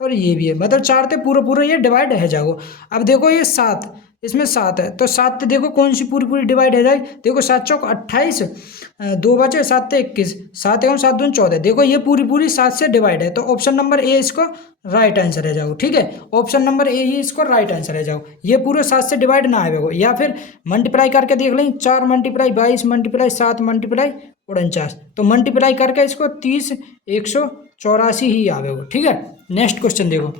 और ये भी है, मतलब 4 से पूरा ये डिवाइड है जाओ। अब देखो ये 7, इसमें 7 है, तो 7 देखो कौन सी पूरी डिवाइड है जाए, देखो 7 चौक 28, 2 बचे 7 से 21, 7 एवं 7 दूनी 14, देखो ये पूरी 7 से डिवाइड है, तो ऑप्शन नंबर ए इसको राइट आंसर है जाओ। ठीक है, ऑप्शन नंबर ए ही इसको राइट आंसर है जाओ, ये पूरे 7 से डिवाइड ना आए, या फिर मल्टीप्लाई करके देख लें, 4 मल्टीप्लाई 22 मल्टीप्लाई 7 मल्टीप्लाई 49, तो मल्टीप्लाई करके इसको 30 184 ही आवेगा। ठीक है, नेक्स्ट क्वेश्चन देखो,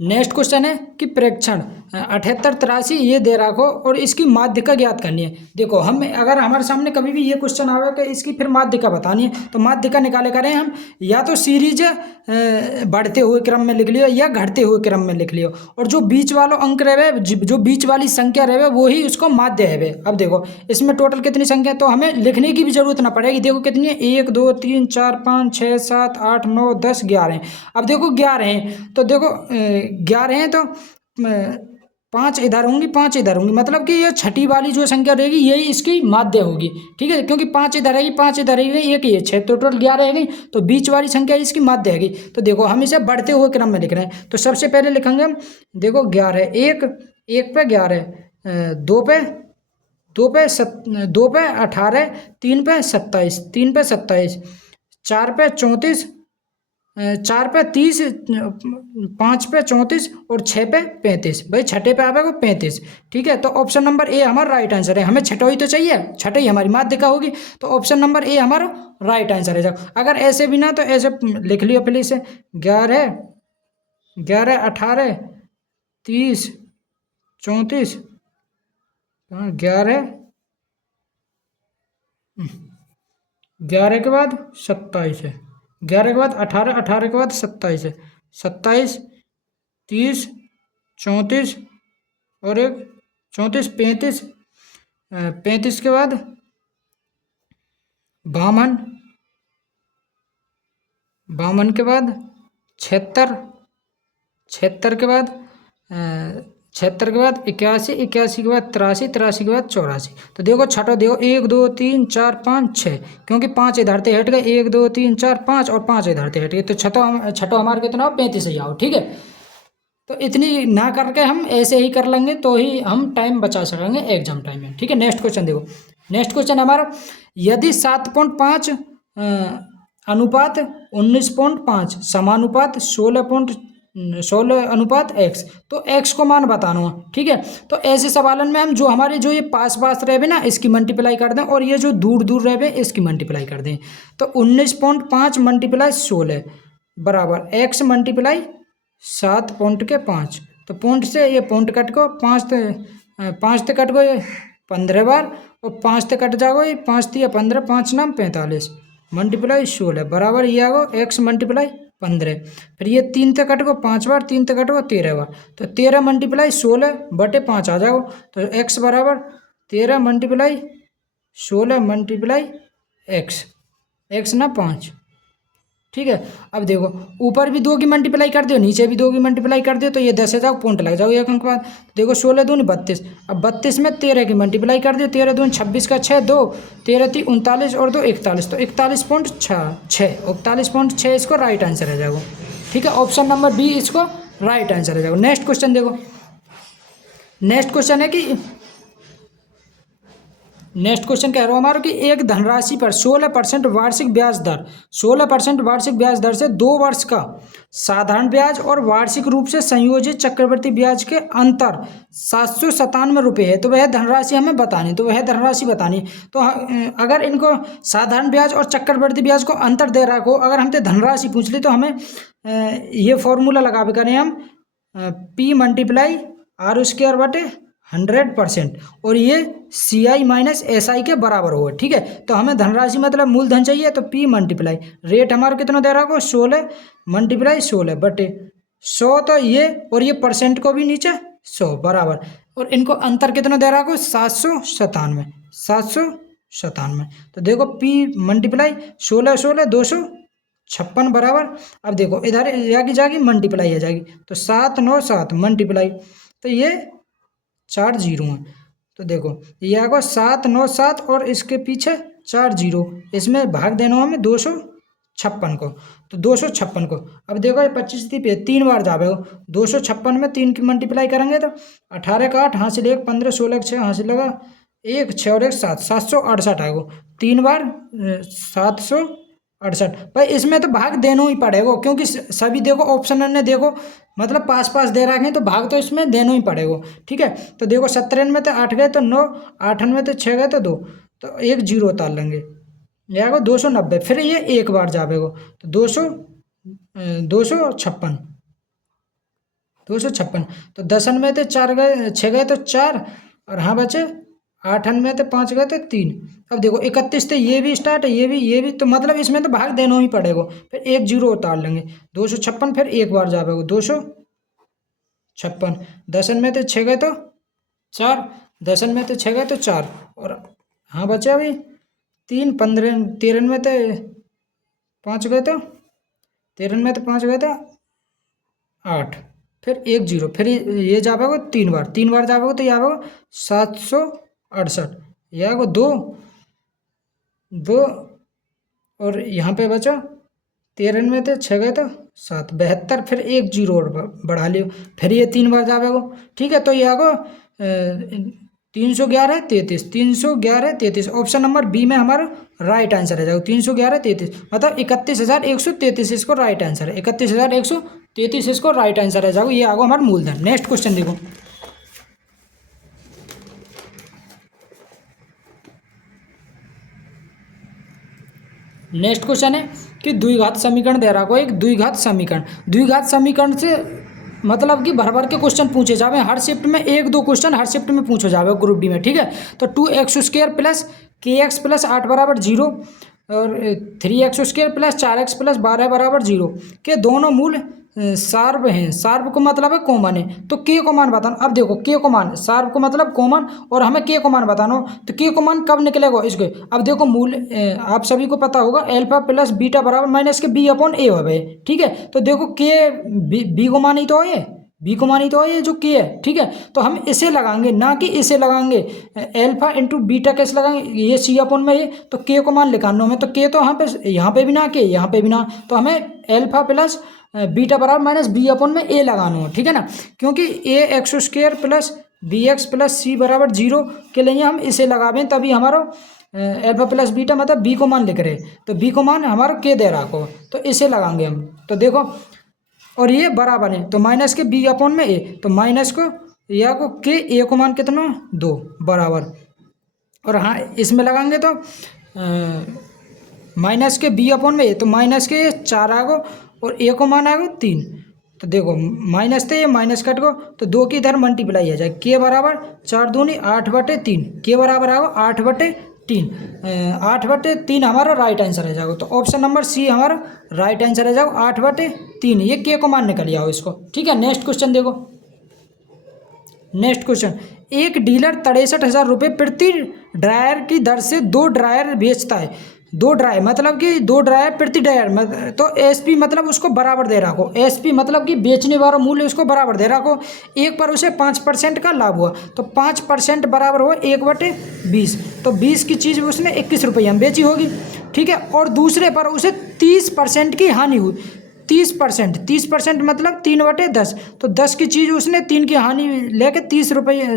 नेक्स्ट क्वेश्चन है कि प्रेक्षण 78 83 ये दे रखो और इसकी माध्यिका ज्ञात करनी है। देखो हम अगर हमारे सामने कभी भी ये क्वेश्चन आवे कि इसकी फिर माध्यिका बतानी है तो माध्यिका निकाले करें हम या तो सीरीज बढ़ते हुए क्रम में लिख लियो या घटते हुए क्रम में लिख लियो और जो बीच वाला अंक रहे जो बीच वाली संख्या रहे वो ही उसको माध्य है। अब देखो इसमें टोटल कितनी संख्या तो हमें लिखने की भी जरूरत ना पड़ेगी। देखो कितनी है 1 2 3 4 5 6 7 8 9 10 11। अब देखो 11 हैं तो देखो 11 हैं तो 5 इधर होंगी 5 इधर होंगी मतलब कि ये छठी वाली जो संख्या रहेगी यही इसकी माध्य होगी। ठीक है क्योंकि 5 इधर रहेगी 5 इधर रहेगी एक ये 6 तो टोटल 11 रहेगी तो बीच वाली संख्या इसकी माध्य रहेगी। तो देखो हम इसे बढ़ते हुए क्रम में लिख रहे हैं तो सबसे पहले लिखेंगे हम देखो 11 एक पे 11 दो पे 18 3 पे 27 4 पे 34 4 पे 30 5 पे 34 और 6 पे 35 भाई छठे पे आवेगा 35। ठीक है तो ऑप्शन नंबर ए हमारा राइट आंसर है। हमें छठोई तो चाहिए छठोई हमारी माध्यिका होगी तो ऑप्शन नंबर ए हमारा राइट आंसर है। अगर ऐसे भी ना तो ऐसे लिख लियो प्लीज 11 18 30 34 11 के बाद 27 है 11 के बाद 18 18 के बाद 27 है 27 30 34 और एक 34 35 35 के बाद 52 52 के बाद 76 76 के बाद 76 के बाद 81 81 के बाद 83 83 के बाद 84। तो देखो छठो देखो 1 2 3 4 5 6 क्योंकि 5 इधर से हट गए 1 2 3 4 5 और 5 इधर से हट गए तो छठो हमारे कितना 35 ही आओ। ठीक है तो इतनी ना करके हम ऐसे ही कर लेंगे तो ही हम टाइम बचा सकेंगे एग्जाम टाइम में। ठीक है नेक्स्ट क्वेश्चन देखो नेक्स्ट क्वेश्चन हमारा यदि 7.5 अनुपात 19.5 समानुपात 16 अनुपात x तो x को मान बताना हो। ठीक है तो ऐसे सवालन में हम जो हमारे जो ये पास रहे ना इसकी मल्टीप्लाई कर दें और ये जो दूर दूर रहे इसकी मल्टीप्लाई कर दें तो 19.5 मल्टीप्लाई 16 बराबर x मल्टीप्लाई 7.5 तो पॉइंट से ये पॉइंट कट को 5 कट को ये 15 बार और 5 से कट जाओ ये 5 3 15 5 नाम 45 मल्टीप्लाई 16 बराबर ये आगो x मल्टीप्लाई 15 फिर ये 3 से कट को 5 बार 3 से कट को 13 बार तो 13 मल्टीप्लाई 16 बटे 5 आ जाओ तो x बराबर 13 मल्टीप्लाई 16 मल्टीप्लाई x ना 5। ठीक है अब देखो ऊपर भी 2 की मल्टीप्लाई कर दो नीचे भी 2 की मल्टीप्लाई कर दो तो ये 10 जाओ पॉइंट लग जाओ एक अंक बाद। देखो 16 दूनी 32 अब 32 में 13 की मल्टीप्लाई कर दो 13 दूनी 26 का 6 2 13 3 39 और 2 41 तो 41.6 इसको राइट आंसर आ जाएगा। ठीक है ऑप्शन नंबर बी इसको राइट आंसर आ जाएगा। नेक्स्ट क्वेश्चन देखो नेक्स्ट क्वेश्चन है कि नेक्स्ट क्वेश्चन कह रहा हूँ हमारा कि एक धनराशि पर 16% वार्षिक ब्याज दर 16% वार्षिक ब्याज दर से 2 वर्ष का साधारण ब्याज और वार्षिक रूप से संयोजित चक्रवृद्धि ब्याज के अंतर 797 रुपये है तो वह धनराशि हमें बतानी तो वह धनराशि बतानी। तो अगर इनको साधारण ब्याज और चक्रवृद्धि ब्याज को अंतर दे रहा हो अगर हमसे धनराशि पूछ ली तो हमें ये फॉर्मूला लगा करें हम P मल्टीप्लाई R² बटे 100% और ये CI माइनस SI के बराबर होगा। ठीक है तो हमें धनराशि मतलब मूलधन चाहिए तो P मल्टीप्लाई रेट हमारा कितना दे रहा हो 16 मल्टीप्लाई 16 बटे 100 तो ये और ये परसेंट को भी नीचे 100 बराबर और इनको अंतर कितना दे रहा हो 797 तो देखो P मल्टीप्लाई 16 16 256 बराबर। अब देखो इधर जागी मल्टीप्लाई आ जाएगी तो 7 9 7 मल्टीप्लाई तो ये 4 0 हैं तो देखो ये आएगा 7 9 7 और इसके पीछे 4 0 इसमें भाग देना हमें 256 को तो 256 को। अब देखो ये 25 पे 3 बार जावे 256 में 3 की मल्टीप्लाई करेंगे तो 18 का 8 हासिल 1 15 16 6 हासिल लगा 1 6 और 1 7 768 आएगा 3 बार 768 भाई इसमें तो भाग देना ही पड़ेगा क्योंकि सभी देखो ऑप्शन ने देखो मतलब पास दे रखे हैं तो भाग तो इसमें देना ही पड़ेगा। ठीक है तो देखो 97 में तो 8 गए तो 9 98 में तो 6 गए तो 2 तो 1 0 उतार लेंगे ये आएगा 290 फिर ये एक बार जावेगा तो 256 256। तो 10 में थे 4 गए, 6 गए तो 4, और हाँ बचे 8 में थे 5 गए तो 3। अब देखो 31 थे, ये भी स्टार्ट है, ये भी, तो मतलब इसमें तो भाग देना ही पड़ेगा। फिर एक जीरो उतार लेंगे, 256, फिर एक बार जाएगा 256। 10 में थे 6 गए तो 4, 10 में थे 6 गए तो 4, और हाँ बचे अभी 3। 15, 13 में थे 5 गए तो 13 में तो 5 गए तो 8, फिर एक जीरो, फिर ये जाएगा 3 बार, 3 बार जाएगा तो ये आएगा 768। ये आएगा 2 2, और यहाँ पे बचा 13 में थे 6 गए तो 7, 72, फिर एक जीरो और बढ़ा लियो, फिर ये 3 बार जाएगा। ठीक है, तो ये आएगा 311 33, 311 33। ऑप्शन नंबर बी में हमारा राइट आंसर है जाएगा 311 33, मतलब 31,133 इसको राइट आंसर है, 31,133 इसको राइट आंसर है जाएगा। ये आगे हमारा मूलधन। नेक्स्ट क्वेश्चन देखो, नेक्स्ट क्वेश्चन है कि द्विघात समीकरण दे रहा को, एक द्विघात समीकरण से मतलब कि भर भर के क्वेश्चन पूछे जावे हर शिफ्ट में, 1-2 क्वेश्चन हर शिफ्ट में पूछे जावे ग्रुप डी में। ठीक है, तो 2x² प्लस kx प्लस 8 बराबर 0 और 3x² प्लस 4x प्लस 12 बराबर 0 के दोनों मूल सार्व हैं। सार्व को मतलब है कॉमन है, तो के को मान बताना। अब देखो के को मान, सार्व को मतलब कॉमन, और हमें के को मान बताना हो, तो के को मान कब निकलेगा इसके। अब देखो मूल आप सभी को पता होगा अल्फा प्लस बीटा बराबर माइनस के बी अपॉन ए होवे। ठीक है, तो देखो के बी को मान ही तो है, बी को मान ही तो है ये जो के है। ठीक है, तो हम इसे लगाएंगे ना कि इसे लगाएंगे, अल्फा इंटू बीटा कैसे लगाएंगे, ये सी अपॉन में ये, तो के को मान निकालना हमें, तो के तो यहाँ पे भी ना, के यहाँ पे भी ना, तो हमें अल्फा प्लस बीटा बराबर माइनस बी अपॉन में ए लगाना हो। ठीक है ना, क्योंकि ax² प्लस bx प्लस सी बराबर 0 के लिए हम इसे लगावें, तभी हमारा अल्फा प्लस बीटा मतलब बी को मान लिख रहे, तो बी को मान हमारा के दे रहा को, तो इसे लगाएंगे हम। तो देखो, और ये बराबर है तो माइनस के बी अपॉन में ए, तो माइनस को या को के, ए को मान कितना 2 बराबर, और हाँ इसमें लगाएंगे तो माइनस के बी अपॉन में ए, तो माइनस के 4 आगो और ए को मान आएगा 3। तो देखो माइनस थे, ये माइनस कट गो, तो 2 की इधर मल्टीप्लाई आ जाए, के बराबर 4 दूनी 8/3, के बराबर आएगा 8/3, 8/3 हमारा राइट आंसर है जाएगा। तो ऑप्शन नंबर सी हमारा राइट आंसर है जाएगा 8/3, ये के को मान निकल आओ इसको। ठीक है, नेक्स्ट क्वेश्चन देखो, नेक्स्ट क्वेश्चन, एक डीलर 63,000 रुपये प्रति ड्रायर की दर से 2 ड्रायर बेचता है। 2 ड्रायर मतलब कि 2 ड्रायर प्रति ड्रायर, तो एसपी मतलब उसको बराबर दे रहा को, एसपी मतलब कि बेचने वाला मूल्य उसको बराबर दे रहा को, एक पर उसे 5% का लाभ हुआ, तो 5% बराबर हुआ 1/20, तो 20 की चीज़ उसने 21 रुपये में बेची होगी। ठीक है, और दूसरे पर उसे 30% की हानि हुई, 30% मतलब 3/10, तो 10 की चीज़ उसने 3 की हानि लेके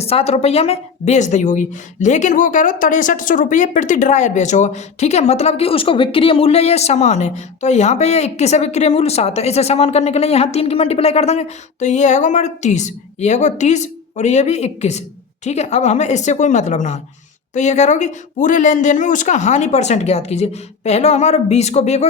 7 रुपया में बेच दी होगी, लेकिन वो कह रहे हो 6300 रुपये प्रति ड्रायर बेचो। ठीक है, मतलब कि उसको विक्रय मूल्य ये समान है, तो यहाँ पे ये 21 है, विक्रय मूल्य 7 है, इसे समान करने के लिए यहाँ 3 की मल्टीप्लाई कर देंगे, तो ये है हमारे 30, ये है 30 और ये भी 21। ठीक है, अब हमें इससे कोई मतलब ना है, तो ये कह रहा हो कि पूरे लेन देन में उसका हानि परसेंट ज्ञात कीजिए। पहले हमारा 20 को बेचो,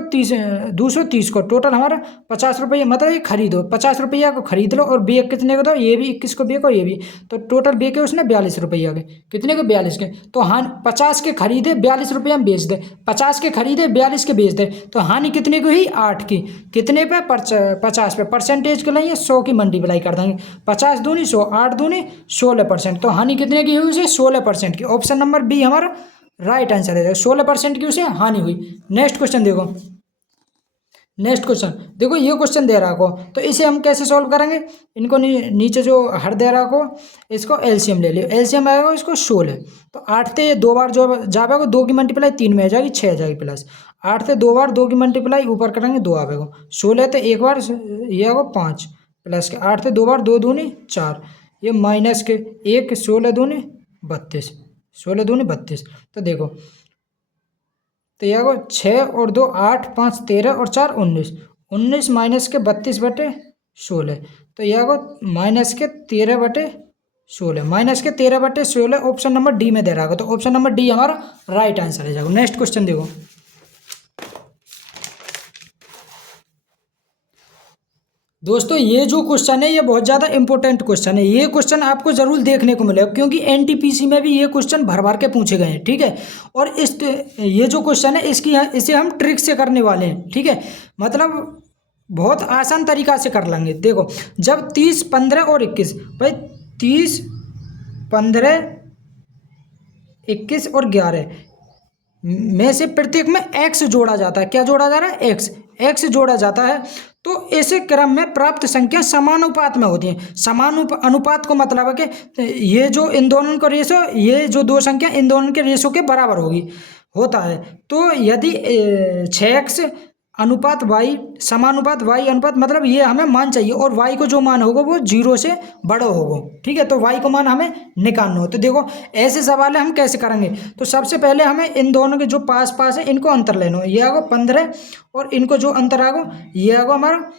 230 को, टोटल हमारा 50 रुपये, मतलब ये खरीदो 50 रुपया को खरीद लो, और बेच कितने को दो, ये भी 21 को बेचो, ये भी, तो टोटल बेचे उसने 42 रुपया के, कितने के 42 के, तो हानि 50 के खरीदे 42 रुपया में बेच दे, 50 के खरीदे 42 के बेच दे, तो हानि कितने की हुई 8 की, कितने पे 50 पे, परसेंटेज के लिए 100 की मल्टीप्लाई कर देंगे, 50 दूनी 100, 8 दूनी 16%, तो हानि कितने की हुई उसे 16% की। ऑप्शन नंबर बी हमारा राइट आंसर है, 16% की उसे हानि हुई। नेक्स्ट क्वेश्चन देखो, नेक्स्ट क्वेश्चन देखो, ये क्वेश्चन दे रहा को, तो इसे हम कैसे सॉल्व करेंगे, इनको नीचे जो हर दे रहा को इसको एलसीएम ले लियो, एलसीएम आएगा इसको 16, तो 8 से 2 बार जो जाएगा 2 की मल्टीप्लाई 3 में आ जाएगी 6 आ जाएगी, प्लस 8 से 2 बार 2 की मल्टीप्लाई ऊपर करेंगे 2 आएगा, 16 तो एक बार ये आएगा 5, प्लस के 8 से 2 बार 2 दूनी 4, ये माइनस के 1, 16 दूनी 32, 16 दूनी 32, तो देखो तो यह 6 और 2 8, 5 13 और 4 19, 19 माइनस के 32/16, तो यह माइनस के 13/16, माइनस के 13/16 ऑप्शन नंबर डी में दे रहा होगा, तो ऑप्शन नंबर डी हमारा राइट आंसर है जाएगा। नेक्स्ट क्वेश्चन देखो, दोस्तों ये जो क्वेश्चन है ये बहुत ज़्यादा इंपॉर्टेंट क्वेश्चन है। ये क्वेश्चन आपको ज़रूर देखने को मिलेगा क्योंकि एनटीपीसी में भी ये क्वेश्चन भर भर के पूछे गए हैं, ठीक है। और ये जो क्वेश्चन है इसे हम ट्रिक से करने वाले हैं, ठीक है। मतलब बहुत आसान तरीका से कर लेंगे। देखो जब 30, 15 और 21, भाई 30, 15, 21 और 11 में से प्रत्येक में x जोड़ा जाता है। क्या जोड़ा जा रहा है? x जोड़ा जाता है। तो ऐसे क्रम में प्राप्त संख्या समानुपात में होती है। अनुपात को मतलब है कि ये जो इन दोनों का रेशो, ये जो दो संख्या इन दोनों के रेशो के बराबर होता है। तो यदि 6x अनुपात y समानुपात y अनुपात, मतलब ये हमें मान चाहिए और y को जो मान होगा वो 0 से बड़ा होगा, ठीक है। तो y को मान हमें निकालना हो। तो देखो ऐसे सवाल हम कैसे करेंगे। तो सबसे पहले हमें इन दोनों के जो पास पास है इनको अंतर लेना हो। ये आगो 15 और इनको जो अंतर आगो ये आगो हमारा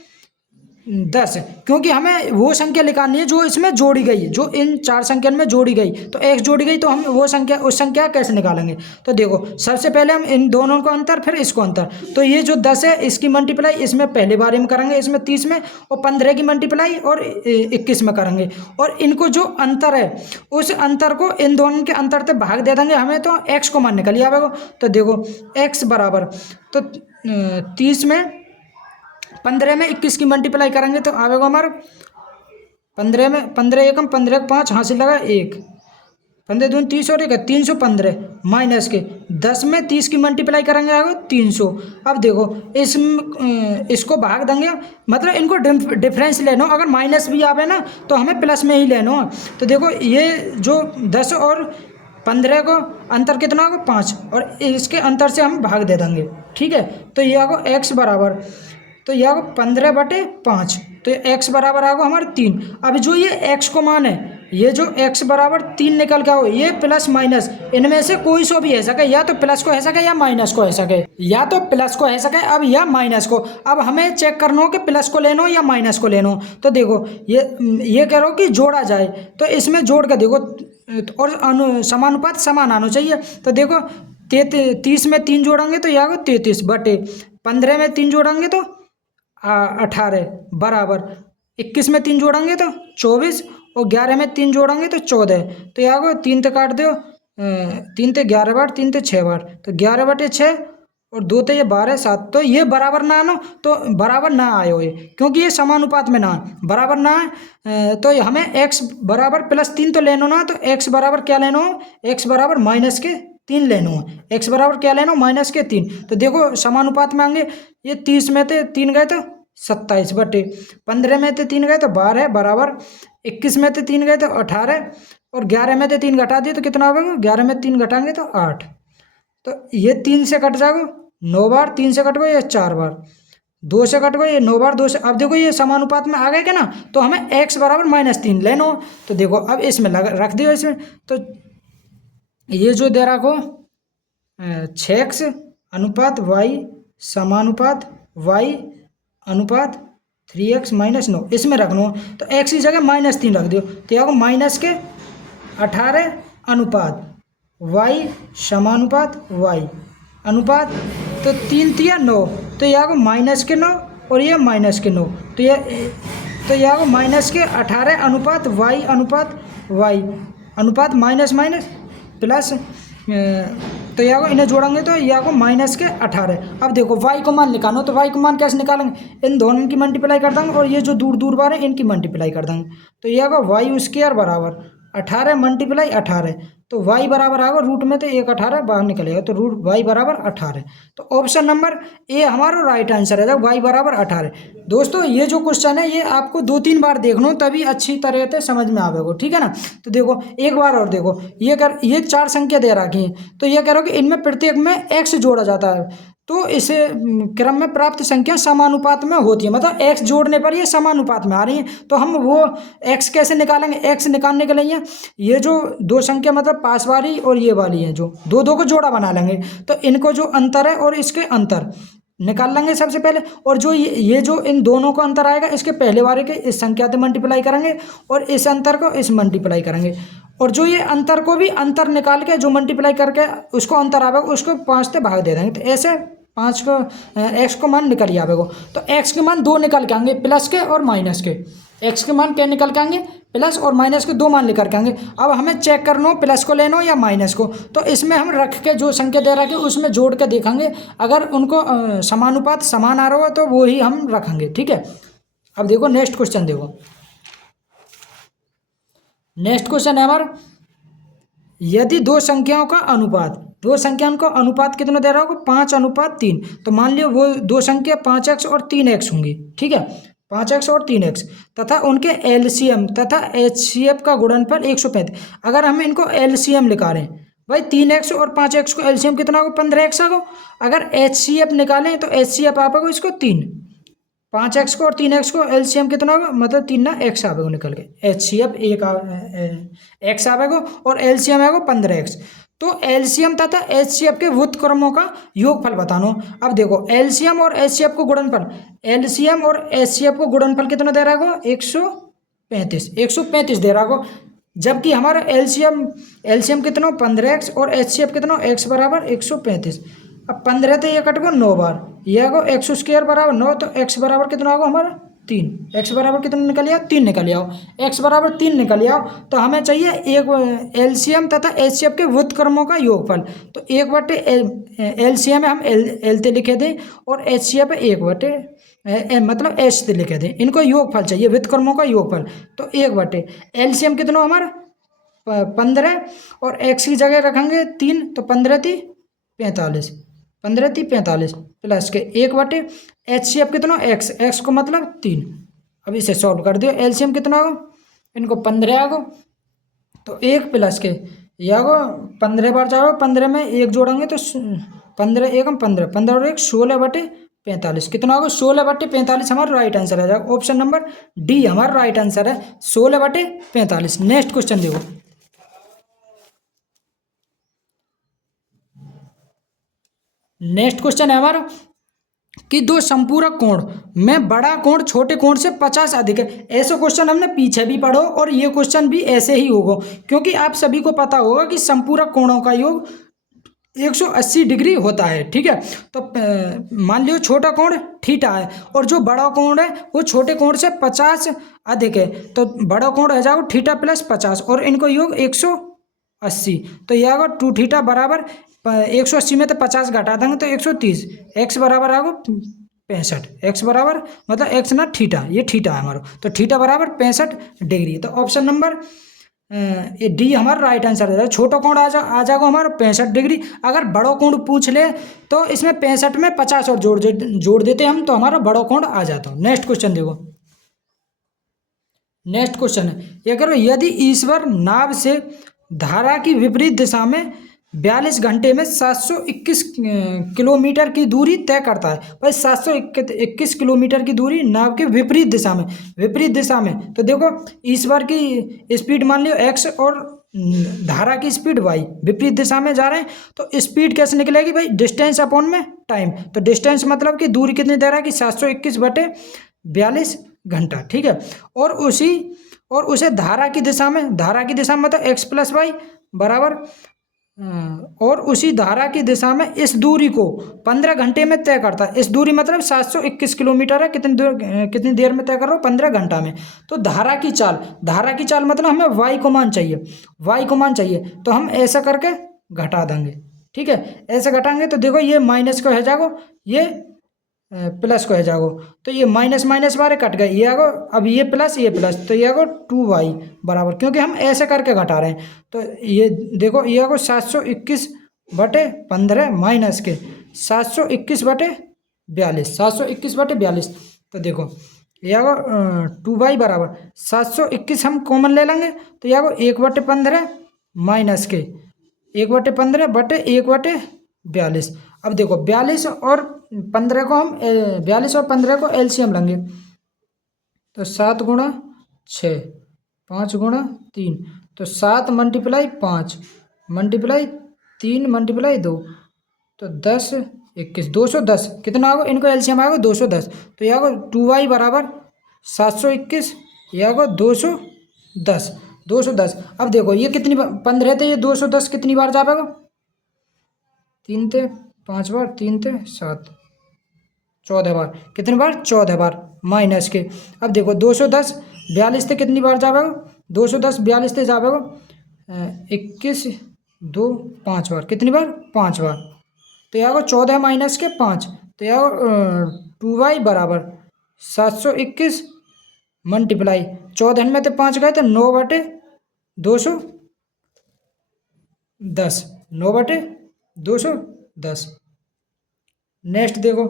10, क्योंकि हमें वो संख्या निकालनी है जो इसमें जोड़ी गई है, जो इन चार संख्या में जोड़ी गई। तो x जोड़ी गई तो हम वो संख्या, उस संख्या कैसे निकालेंगे। तो देखो सबसे पहले हम इन दोनों को अंतर, फिर इसको अंतर। तो ये जो 10 है इसकी मल्टीप्लाई इसमें पहले बारे में करेंगे, इसमें 30 में, और 15 की मल्टीप्लाई और 21 में करेंगे। और इनको जो अंतर है उस अंतर को इन दोनों के अंतर से भाग दे देंगे हमें, तो x को मान निकल आएगा। तो देखो x बराबर, तो 30 में 15 में 21 की मल्टीप्लाई करेंगे तो आएगा हमारा 15 में 15 एकम 15 5 हासिल लगा 1, 15 दून 30 और 1 315 माइनस के 10 में 30 की मल्टीप्लाई करेंगे आएगा 300। अब देखो इसको भाग देंगे, मतलब इनको डिफरेंस लेना। अगर माइनस भी आवे ना तो हमें प्लस में ही लेना। तो देखो ये जो 10 और 15 को अंतर कितना होगा 5, और इसके अंतर से हम भाग दे देंगे, ठीक है। तो ये आगो x बराबर, तो यह 15/5, तो x बराबर आगो हमारे 3। अब जो ये x को मान है, ये जो x बराबर 3 निकल के हो, ये प्लस माइनस इनमें से कोई सो भी है सके, या तो प्लस को है सके या माइनस को है सके, या तो प्लस को है सके अब या माइनस को। अब हमें चेक करना हो कि प्लस को लेना हो या माइनस को लेना हो। तो देखो ये कह रहा हो कि जोड़ा जाए, तो इसमें जोड़ के देखो और समानुपात समान आना चाहिए। तो देखो 30 में 3 जोड़ेंगे तो यह 33/15 में 3 जोड़ेंगे तो 18 बराबर 21 में 3 जोड़ेंगे तो 24, और 11 में 3 जोड़ेंगे तो 14। तो यहाँ को 3 तो काट दो, 3 ते 11 बार, 3 ते 6 बार, तो 11/6 और 2 ते ये 12 7। तो ये बराबर ना आनो, तो बराबर ना आयो ये, क्योंकि ये समानुपात में ना बराबर ना है। तो हमें x बराबर +3 तो लेना ना, तो x बराबर क्या लेना हो, x बराबर -3 लेना हो। x बराबर क्या लेना हो, -3। तो देखो समानुपात में आएंगे, ये 30 में थे 3 गए तो 27/15 में थे 3 गए तो 12 बराबर 21 में थे 3 गए तो 18, और 11 में थे 3 घटा दिए तो कितना होगा, 11 में 3 घटाएंगे तो 8। तो ये 3 से कट जाएगा 9 बार, 3 से कट गए ये 4 बार, 2 से कट गए ये 9 बार, 2 से। अब देखो ये समानुपात में आ गए क्या ना, तो हमें x बराबर -3 लेना हो। तो देखो अब इसमें रख दियो इसमें। तो ये जो दे रखो 6x अनुपात y समानुपात y अनुपात 3x - 9 इसमें रखना हो। तो x की जगह -3 रख दियो, तो यहाँ को -18 अनुपात y समानुपात y अनुपात, तो 3 तिया 9, तो यहाँ को -9 और ये -9, तो यहाँ को -18 अनुपात y अनुपात y अनुपात माइनस प्लस, तो यहाँ को इन्हें जोड़ेंगे तो यहाँ को -18। अब देखो y को मान निकालो, तो y को मान कैसे निकालेंगे, इन दोनों की मल्टीप्लाई कर देंगे और ये जो दूर दूर बार है इनकी मल्टीप्लाई कर देंगे। तो यहाँ को y² बराबर 18 × 18, तो y बराबर आएगा रूट में तो 1 18 बाहर निकलेगा, तो रूट y बराबर 18। तो ऑप्शन नंबर ए हमारा राइट आंसर है, जब y बराबर 18। दोस्तों ये जो क्वेश्चन है ये आपको 2-3 बार देखना तभी अच्छी तरह से समझ में आवेगा, ठीक है ना। तो देखो एक बार और देखो, ये 4 संख्या दे रखी हैं, तो ये कह रहा हो कि इनमें प्रत्येक में x जोड़ा जाता है, तो इसे क्रम में प्राप्त संख्या समानुपात में होती है, मतलब x जोड़ने पर ये समानुपात में आ रही है। तो हम वो x कैसे निकालेंगे, x निकालने के लिए ये जो 2 संख्या मतलब पास वाली और ये वाली है, जो 2 को जोड़ा बना लेंगे, तो इनको जो अंतर है और इसके अंतर निकाल लेंगे सबसे पहले, और जो ये जो इन दोनों को अंतर आएगा इसके पहले वाले के इस संख्या से मल्टीप्लाई करेंगे और इस अंतर को इस मल्टीप्लाई करेंगे, और जो ये अंतर को भी अंतर निकाल के जो मल्टीप्लाई करके उसको अंतर आएगा उसको 5 से भाग दे देंगे। तो ऐसे 5 को एक्स को मान निकल आवेगो। तो एक्स के मान 2 निकल के आएंगे, प्लस के और माइनस के। एक्स के मान क्या निकल के आएंगे, प्लस और माइनस के 2 मान लेकर के आएंगे। अब हमें चेक करना हो प्लस को लेना हो या माइनस को, तो इसमें हम रख के जो संख्या दे रखे उसमें जोड़ के देखेंगे, अगर उनको समानुपात समान आ रहा हो तो वो ही हम रखेंगे, ठीक है। अब देखो नेक्स्ट क्वेश्चन, देखो नेक्स्ट क्वेश्चन है हमारा, यदि दो संख्याओं का अनुपात कितना दे रहा होगा, 5:3। तो मान लियो वो दो संख्या 5x और 3x होंगी, ठीक है, 5x और 3x, तथा उनके एलसीएम तथा एचसीएफ का गुणनफल 135। अगर हम इनको एलसीएम निकालें भाई, 3x और 5x को एलसीएम कितना होगा, 15x आगो। अगर एचसीएफ निकालें तो एचसीएफ आएगा इसको 3, 5x को और 3x को एलसीएम कितना होगा, मतलब 3 ना x आवेगा निकल के, एचसीएफ x आवेगा और एलसीएम आएगा 15x। तो एलसीएम तथा एचसीएफ के व्युत्क्रमों का योगफल बताना। अब देखो एलसीएम और एचसीएफ को गुणनफल, एलसीएम और एचसीएफ को गुणनफल कितना दे रहा है, 135 दे रहा है, जबकि हमारा एलसीएम कितना 15x और एचसीएफ कितना x बराबर 135। अब 15 तो ये कट गो 9 बार, ये आगो x² बराबर 9, तो x बराबर कितना आगो हमारा 3, x बराबर कितना निकल आओ 3 निकल आओ, x बराबर 3 निकल आओ। तो हमें चाहिए एक एलसीएम तथा एचसीएफ के व्युत्क्रमों का योगफल। तो 1/एलसीएम में हम एल ते लिखे दें और एचसीएफ 1/, मतलब एच ते लिखे दें, इनको योगफल चाहिए, व्युत्क्रमों का योगफल। तो 1/एलसीएम कितना हमारा 15 और x की जगह रखेंगे 3, तो 15×3 = 45 प्लस के 1/एचसीएफ कितना x को मतलब 3। अब इसे सॉल्व कर दियो, एलसीएम कितना होगा, इनको 15 आगो, तो 1 प्लस के ये आगो 15 बार जाओ, 15 में 1 जोड़ेंगे तो 15 1 15, 15 और 1 16/45 कितना होगा, 16/45 हमारा राइट आंसर आ जाएगा। ऑप्शन नंबर डी हमारा राइट आंसर है, 16/45। नेक्स्ट क्वेश्चन देखो, नेक्स्ट क्वेश्चन है हमारा कि दो संपूरक कोण में बड़ा कोण छोटे कोण से 50 अधिक है। ऐसा क्वेश्चन हमने पीछे भी पढ़ो और ये क्वेश्चन भी ऐसे ही होगा, क्योंकि आप सभी को पता होगा कि संपूरक कोणों का योग 180 डिग्री होता है, ठीक है। तो मान लियो छोटा कोण थीटा है और जो बड़ा कोण है वो छोटे कोण से 50 अधिक है, तो बड़ा कोण रह जाएगा थीटा प्लस 50 और इनको योग 180। तो यह आएगा 2θ बराबर 180 में तो 50 घटा देंगे तो 130, x बराबर आएगा 65, x बराबर मतलब x ना थीटा, ये थीटा है हमारा, तो थीटा बराबर 65 डिग्री। तो ऑप्शन नंबर डी हमारा राइट आंसर है। छोटा कोण आ जाएगा हमारा 65 डिग्री। अगर बड़ो कोण पूछ ले तो इसमें 65 में 50 और जोड़ देते हम, तो हमारा बड़ो कोण आ जाता। नेक्स्ट क्वेश्चन देखो, नेक्स्ट क्वेश्चन है ये करो, यदि ईश्वर नाभ से धारा की विपरीत दिशा में 42 घंटे में 721 किलोमीटर की दूरी तय करता है। भाई 721 किलोमीटर की दूरी नाव के विपरीत दिशा में, तो देखो ईश्वर की स्पीड मान लियो x और धारा की स्पीड y, विपरीत दिशा में जा रहे हैं, तो स्पीड कैसे निकलेगी भाई, डिस्टेंस अपॉन में टाइम। तो डिस्टेंस मतलब कि दूरी कितनी दे रहा है कि 721/42 घंटा, ठीक है। और उसे धारा की दिशा में मतलब x + y बराबर, और उसी धारा की दिशा में इस दूरी को 15 घंटे में तय करता है। इस दूरी मतलब 721 किलोमीटर है, कितनी देर में तय कर रहा हो, 15 घंटा में। तो धारा की चाल मतलब हमें y को मान चाहिए, तो हम ऐसा करके घटा देंगे, ठीक है। ऐसे घटाएंगे तो देखो ये माइनस को है जाएगा, ये प्लस को है जाएगा, तो ये माइनस बारे कट गए, ये आगो, अब ये प्लस, तो ये आगो 2y बराबर, क्योंकि हम ऐसे करके घटा रहे हैं। तो ये देखो ये आगो 721/15 माइनस के 721/42, तो देखो ये आगो 2y बराबर 721 हम कॉमन ले लेंगे, तो ये आगो 1/15 माइनस के 1/15/1/42। अब देखो 42 और 15 को एलसीएम लेंगे, तो 7 × 6 5 × 3, तो 7 × 5 × 3 × 2, तो 10 21 210 कितना होगा, इनको एलसीएम आएगा 210, तो यह होगा 2y बराबर 721, यह होगा 210। अब देखो ये कितनी 15 थे, ये 210 कितनी बार जा पाएगा, 3 थे 5 बार, 3 थे 7, 14 बार। कितने बार? 14 बार माइनस के। अब देखो 210 42 से कितनी बार जावेगा? 210 42 से जावेगा 21 2 5 बार। कितनी बार? 5 बार। तो यहाँ 14 माइनस के 5, तो यहाँ 2y बराबर 721 मल्टीप्लाई 14 में तो 5 गए तो 9/210, 9/210। नेक्स्ट देखो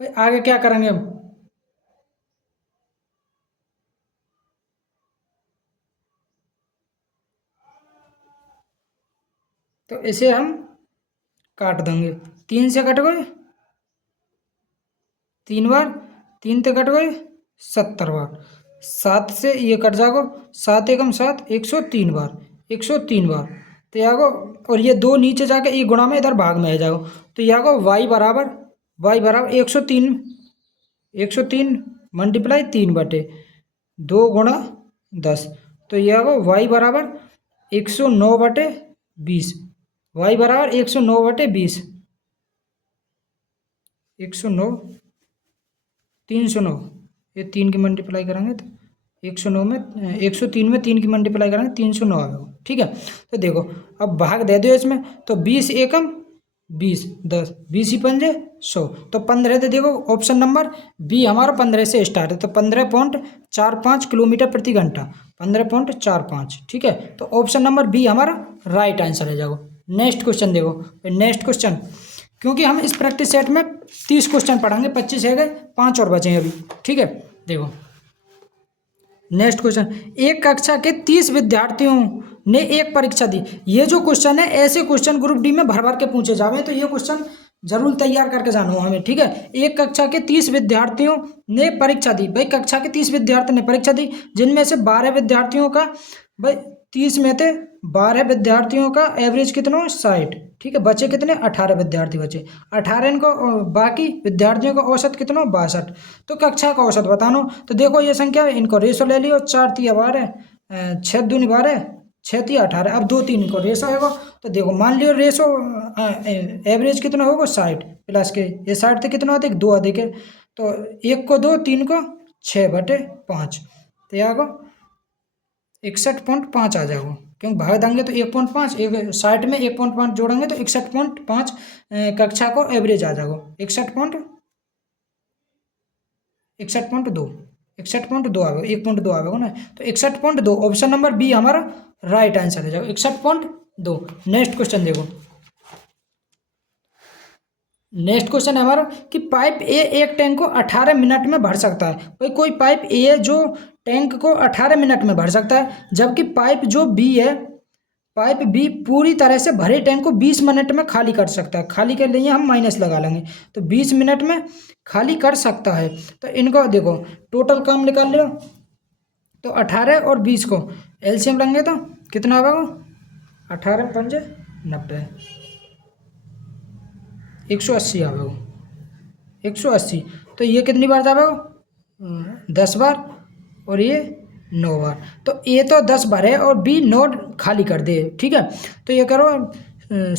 भाई आगे क्या करेंगे हम। तो इसे हम काट देंगे। 3 से कट गए 3 बार, 3 से कट गए 70 बार। 7 से ये कट जाएगा, 7 एकम 7, 103 बार, 103 बार। तो यहाँ को और ये 2 नीचे जाके ये गुणा में इधर भाग में आ जाओ। तो यहाँ को y बराबर 103, 103 मल्टीप्लाई 3/2 गुणा 10। तो यह को y बराबर 109/20, y बराबर 109/20, 109 309, ये 3 की मल्टीप्लाई करेंगे तो 109 में 103 में 3 की मल्टीप्लाई करेंगे 309 आएगा। ठीक है। तो देखो अब भाग दे दो इसमें, तो 20 एकम 20, 10, 20 ही 5 100, तो 15 तो देखो ऑप्शन नंबर बी हमारा 15 से स्टार्ट है, तो 15.45 किलोमीटर प्रति घंटा, 15.45। ठीक है। तो ऑप्शन नंबर बी हमारा राइट आंसर है। जाओ नेक्स्ट क्वेश्चन देखो। नेक्स्ट क्वेश्चन, क्योंकि हम इस प्रैक्टिस सेट में 30 क्वेश्चन पढ़ाएंगे, 25 है गए, 5 और बचे हैं अभी। ठीक है। देखो नेक्स्ट क्वेश्चन, एक कक्षा के 30 विद्यार्थियों ने एक परीक्षा दी। ये जो क्वेश्चन है ऐसे क्वेश्चन ग्रुप डी में भर भर के पूछे जावे, तो ये क्वेश्चन जरूर तैयार करके जानो हमें। ठीक है। एक कक्षा के 30 विद्यार्थियों ने परीक्षा दी। भाई कक्षा के 30 विद्यार्थी ने परीक्षा दी, जिनमें से 12 विद्यार्थियों का, भाई 30 में थे 12 विद्यार्थियों का एवरेज कितना? 60। ठीक है। बचे कितने? 18 विद्यार्थी बचे। 18 इनको बाकी विद्यार्थियों का औसत कितना? 62। तो कक्षा का औसत बतानो। तो देखो ये संख्या इनको रेशो ले लियो, 4 3 12, 6 2 12, 6 3 18। अब 2 3 को रेशो होगा, तो देखो मान लियो रेशो एवरेज कितना होगा? 60 प्लस के ये 60 से कितना होता है? 2 अधिक है, तो 1 को 2, 3 को 6/5। तो यहाँ को 61.5 आ जाएगा, क्योंकि भाग देंगे तो 1.5, 60 में 1.5 जोड़ेंगे तो 61.5 कक्षा को एवरेज आ जाएगा। 61.2 आएगा, 1.2 आएगा ना, तो 61.2 ऑप्शन नंबर बी हमारा राइट आंसर है। जाओ 61.2। नेक्स्ट क्वेश्चन देखो। नेक्स्ट क्वेश्चन है हमारा कि पाइप ए एक टैंक को 18 मिनट में भर सकता है। भाई कोई पाइप ए जो टैंक को 18 मिनट में भर सकता है, जबकि पाइप जो बी है, पाइप बी पूरी तरह से भरे टैंक को 20 मिनट में खाली कर सकता है। खाली के लिए हम माइनस लगा लेंगे, तो 20 मिनट में खाली कर सकता है। तो इनको देखो टोटल काम निकाल लो, तो 18 और 20 को एलसीएम लेंगे तो कितना आएगा? 18 5 90, 180 आवेगा, 180। तो ये कितनी बार जावेगा? 10 बार, और ये 9 बार। तो ए तो 10 बार है और बी 9 खाली कर दे। ठीक है। तो ये करो,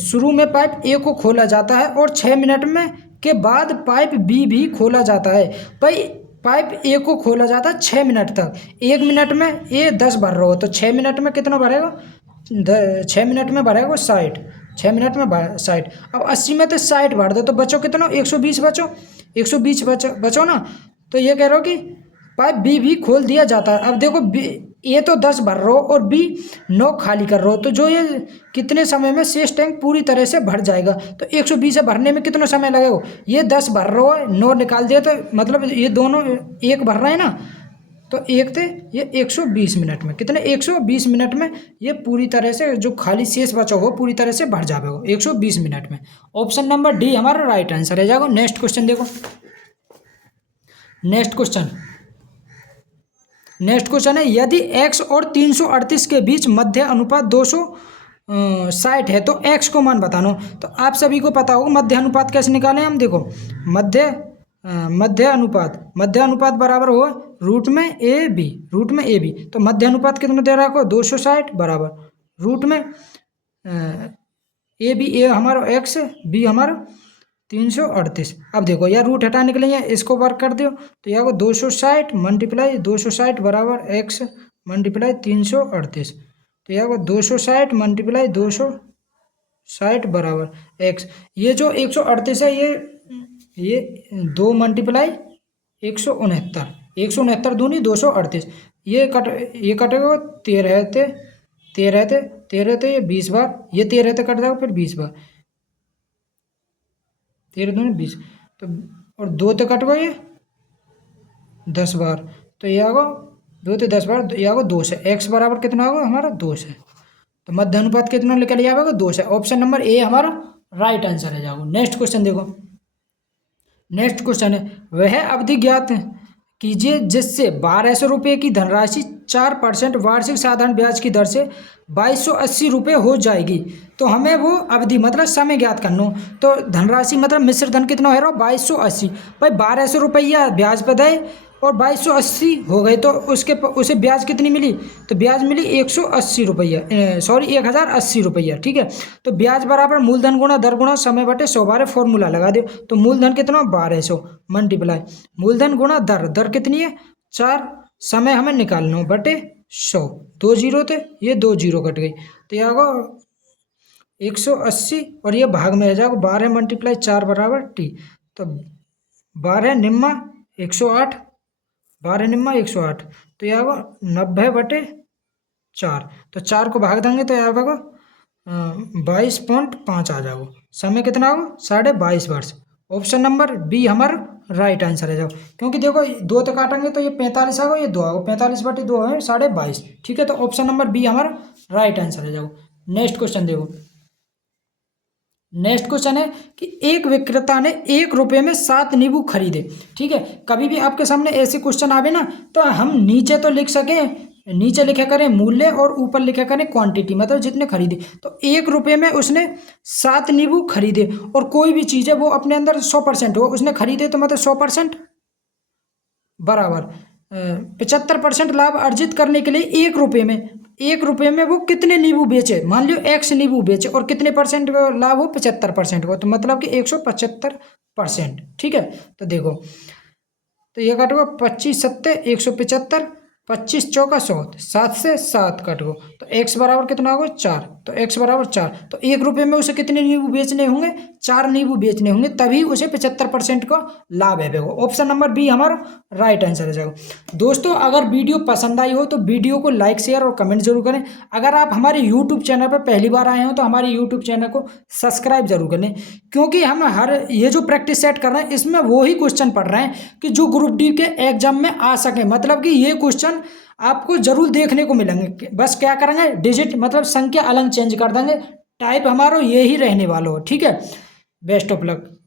शुरू में पाइप ए को खोला जाता है और 6 मिनट में के बाद पाइप बी भी खोला जाता है। भाई पाइप ए को खोला जाता है 6 मिनट तक, 1 मिनट में ए 10 भर रहा हो, तो 6 मिनट में कितना भरेगा? 6 मिनट में भरेगा 60, 6 मिनट में 60। अब 80 में तो 60 भर दो, तो बचो कितना? 120 बचो, 120 बचो ना। तो ये कह रहे हो कि पाइप बी भी खोल दिया जाता है। अब देखो ए तो 10 भर रहे हो और बी 9 खाली कर रहे हो, तो जो ये कितने समय में शेष टैंक पूरी तरह से भर जाएगा? तो 120 से भरने में कितना समय लगेगा? ये 10 भर रहे हो, 9 निकाल दिया, तो मतलब ये दोनों एक भर रहे हैं ना, तो एक थे ये 120 मिनट में, कितने? 120 मिनट में ये पूरी तरह से जो खाली शेष बचा हो पूरी तरह से भर जाएगा 120 मिनट में। ऑप्शन नंबर डी हमारा राइट आंसर है। जाएगा नेक्स्ट क्वेश्चन देखो। नेक्स्ट क्वेश्चन है, यदि x और 338 के बीच मध्य अनुपात 260 है तो x को मान बताना। तो आप सभी को पता होगा मध्य अनुपात कैसे निकालें हम। देखो मध्य अनुपात बराबर होगा रूट में ए बी, तो मध्य अनुपात कितना दे रहा है? 260 बराबर रूट में ए बी, ए हमारा एक्स, बी हमारा 338। अब देखो यार रूट हटाने के लिए इसको वर्क कर दो, तो यहाँ को 260 मल्टीप्लाई 260 बराबर एक्स मल्टीप्लाई 338। तो यहाँ को 260 मल्टीप्लाई 260 बराबर एक्स। ये जो 138 है, ये 2 मल्टीप्लाई 169, 169 दूनी 238। ये कटेगा 13 थे 13 थे 13 थे, ये 20 बार, ये 13 थे कट जाएगा फिर 20 बार, 13 दूनी 20। तो और 2 थे कट गए 10 बार, तो ये आगो 2 थे 10 बार, ये आगो 2 से एक्स बराबर कितना होगा हमारा 2 से। तो मध्य अनुपात कितना निकल जाएगा 2 से। ऑप्शन नंबर ए हमारा राइट आंसर है जाओ। नेक्स्ट क्वेश्चन देखो, नेक्स्ट क्वेश्चन है वह अवधि ज्ञात कीजिए जिससे 1200 रुपये की धनराशि 4% वार्षिक साधारण ब्याज की दर से 2280 रुपये हो जाएगी। तो हमें वो अवधि मतलब समय ज्ञात करना हो। तो धनराशि मतलब मिश्र धन कितना है 2280, भाई 1200 रुपया ब्याज पर दे और 2280 हो गए, तो उसे ब्याज कितनी मिली, तो ब्याज मिली 180 रुपया, सॉरी 1080 रुपया। ठीक है, तो ब्याज बराबर मूलधन गुणा दर गुणा समय बटे 100 बार फॉर्मूला लगा दो। तो मूलधन कितना 1200 मल्टीप्लाई मूलधन गुणा दर, दर कितनी है 4, समय हमें निकालना हो बटे 100, 2 जीरो थे ये 2 जीरो कट गई, तो यहाँ को 180 और ये भाग में आ जाएगा 12 मल्टीप्लाई 4 बराबर टी। तो 12 निम्मा 108, 12 निम्मा 108, तो यहाँ को 90 बटे 4, तो 4 को भाग देंगे तो यहाँ को 22.5 आ जाओ। समय कितना होगा 22.5 वर्ष। ऑप्शन नंबर बी हमारा राइट आंसर है जाओ, क्योंकि देखो 2 तो काटेंगे तो ये 45 आएगा, ये 2 आएगा, 45 बटे 2 है 22.5। ठीक है, तो ऑप्शन नंबर बी हमारा राइट आंसर है जाओ। नेक्स्ट क्वेश्चन देखो, नेक्स्ट क्वेश्चन है कि एक विक्रेता ने 1 रुपये में 7 नींबू खरीदे। ठीक है, कभी भी आपके सामने ऐसे क्वेश्चन आवे ना, तो हम नीचे तो लिख सकें, नीचे लिखा करें मूल्य और ऊपर लिखा करें क्वांटिटी, मतलब जितने खरीदे। तो 1 रुपये में उसने 7 नींबू खरीदे, और कोई भी चीज़ है वो अपने अंदर 100% हो, उसने खरीदे तो मतलब 100% बराबर 75% लाभ अर्जित करने के लिए 1 रुपये में वो कितने नींबू बेचे, मान लियो एक्स नींबू बेचे, और कितने परसेंट का लाभ हो 75% को, तो मतलब कि 175%। ठीक है, तो देखो तो ये काटो 25 सत्ते 175, 25 चौका 100, 7 से 7 काट गो, तो x बराबर कितना होगा 4, तो x बराबर 4। तो 1 रुपये में उसे कितने नींबू बेचने होंगे 4 नींबू बेचने होंगे, तभी उसे 75% का लाभ है। ऑप्शन नंबर बी हमारा राइट आंसर है जाएगा। दोस्तों अगर वीडियो पसंद आई हो तो वीडियो को लाइक शेयर और कमेंट जरूर करें। अगर आप हमारे यूट्यूब चैनल पर पहली बार आए हो तो हमारे यूट्यूब चैनल को सब्सक्राइब जरूर करें, क्योंकि हम ये जो प्रैक्टिस सेट कर रहे हैं इसमें वही क्वेश्चन पढ़ रहे हैं कि जो ग्रुप डी के एग्जाम में आ सके, मतलब कि ये क्वेश्चन आपको जरूर देखने को मिलेंगे। बस क्या करेंगे डिजिट मतलब संख्या अलग चेंज कर देंगे, टाइप हमारा यही रहने वाला हो। ठीक है, बेस्ट ऑफ लक।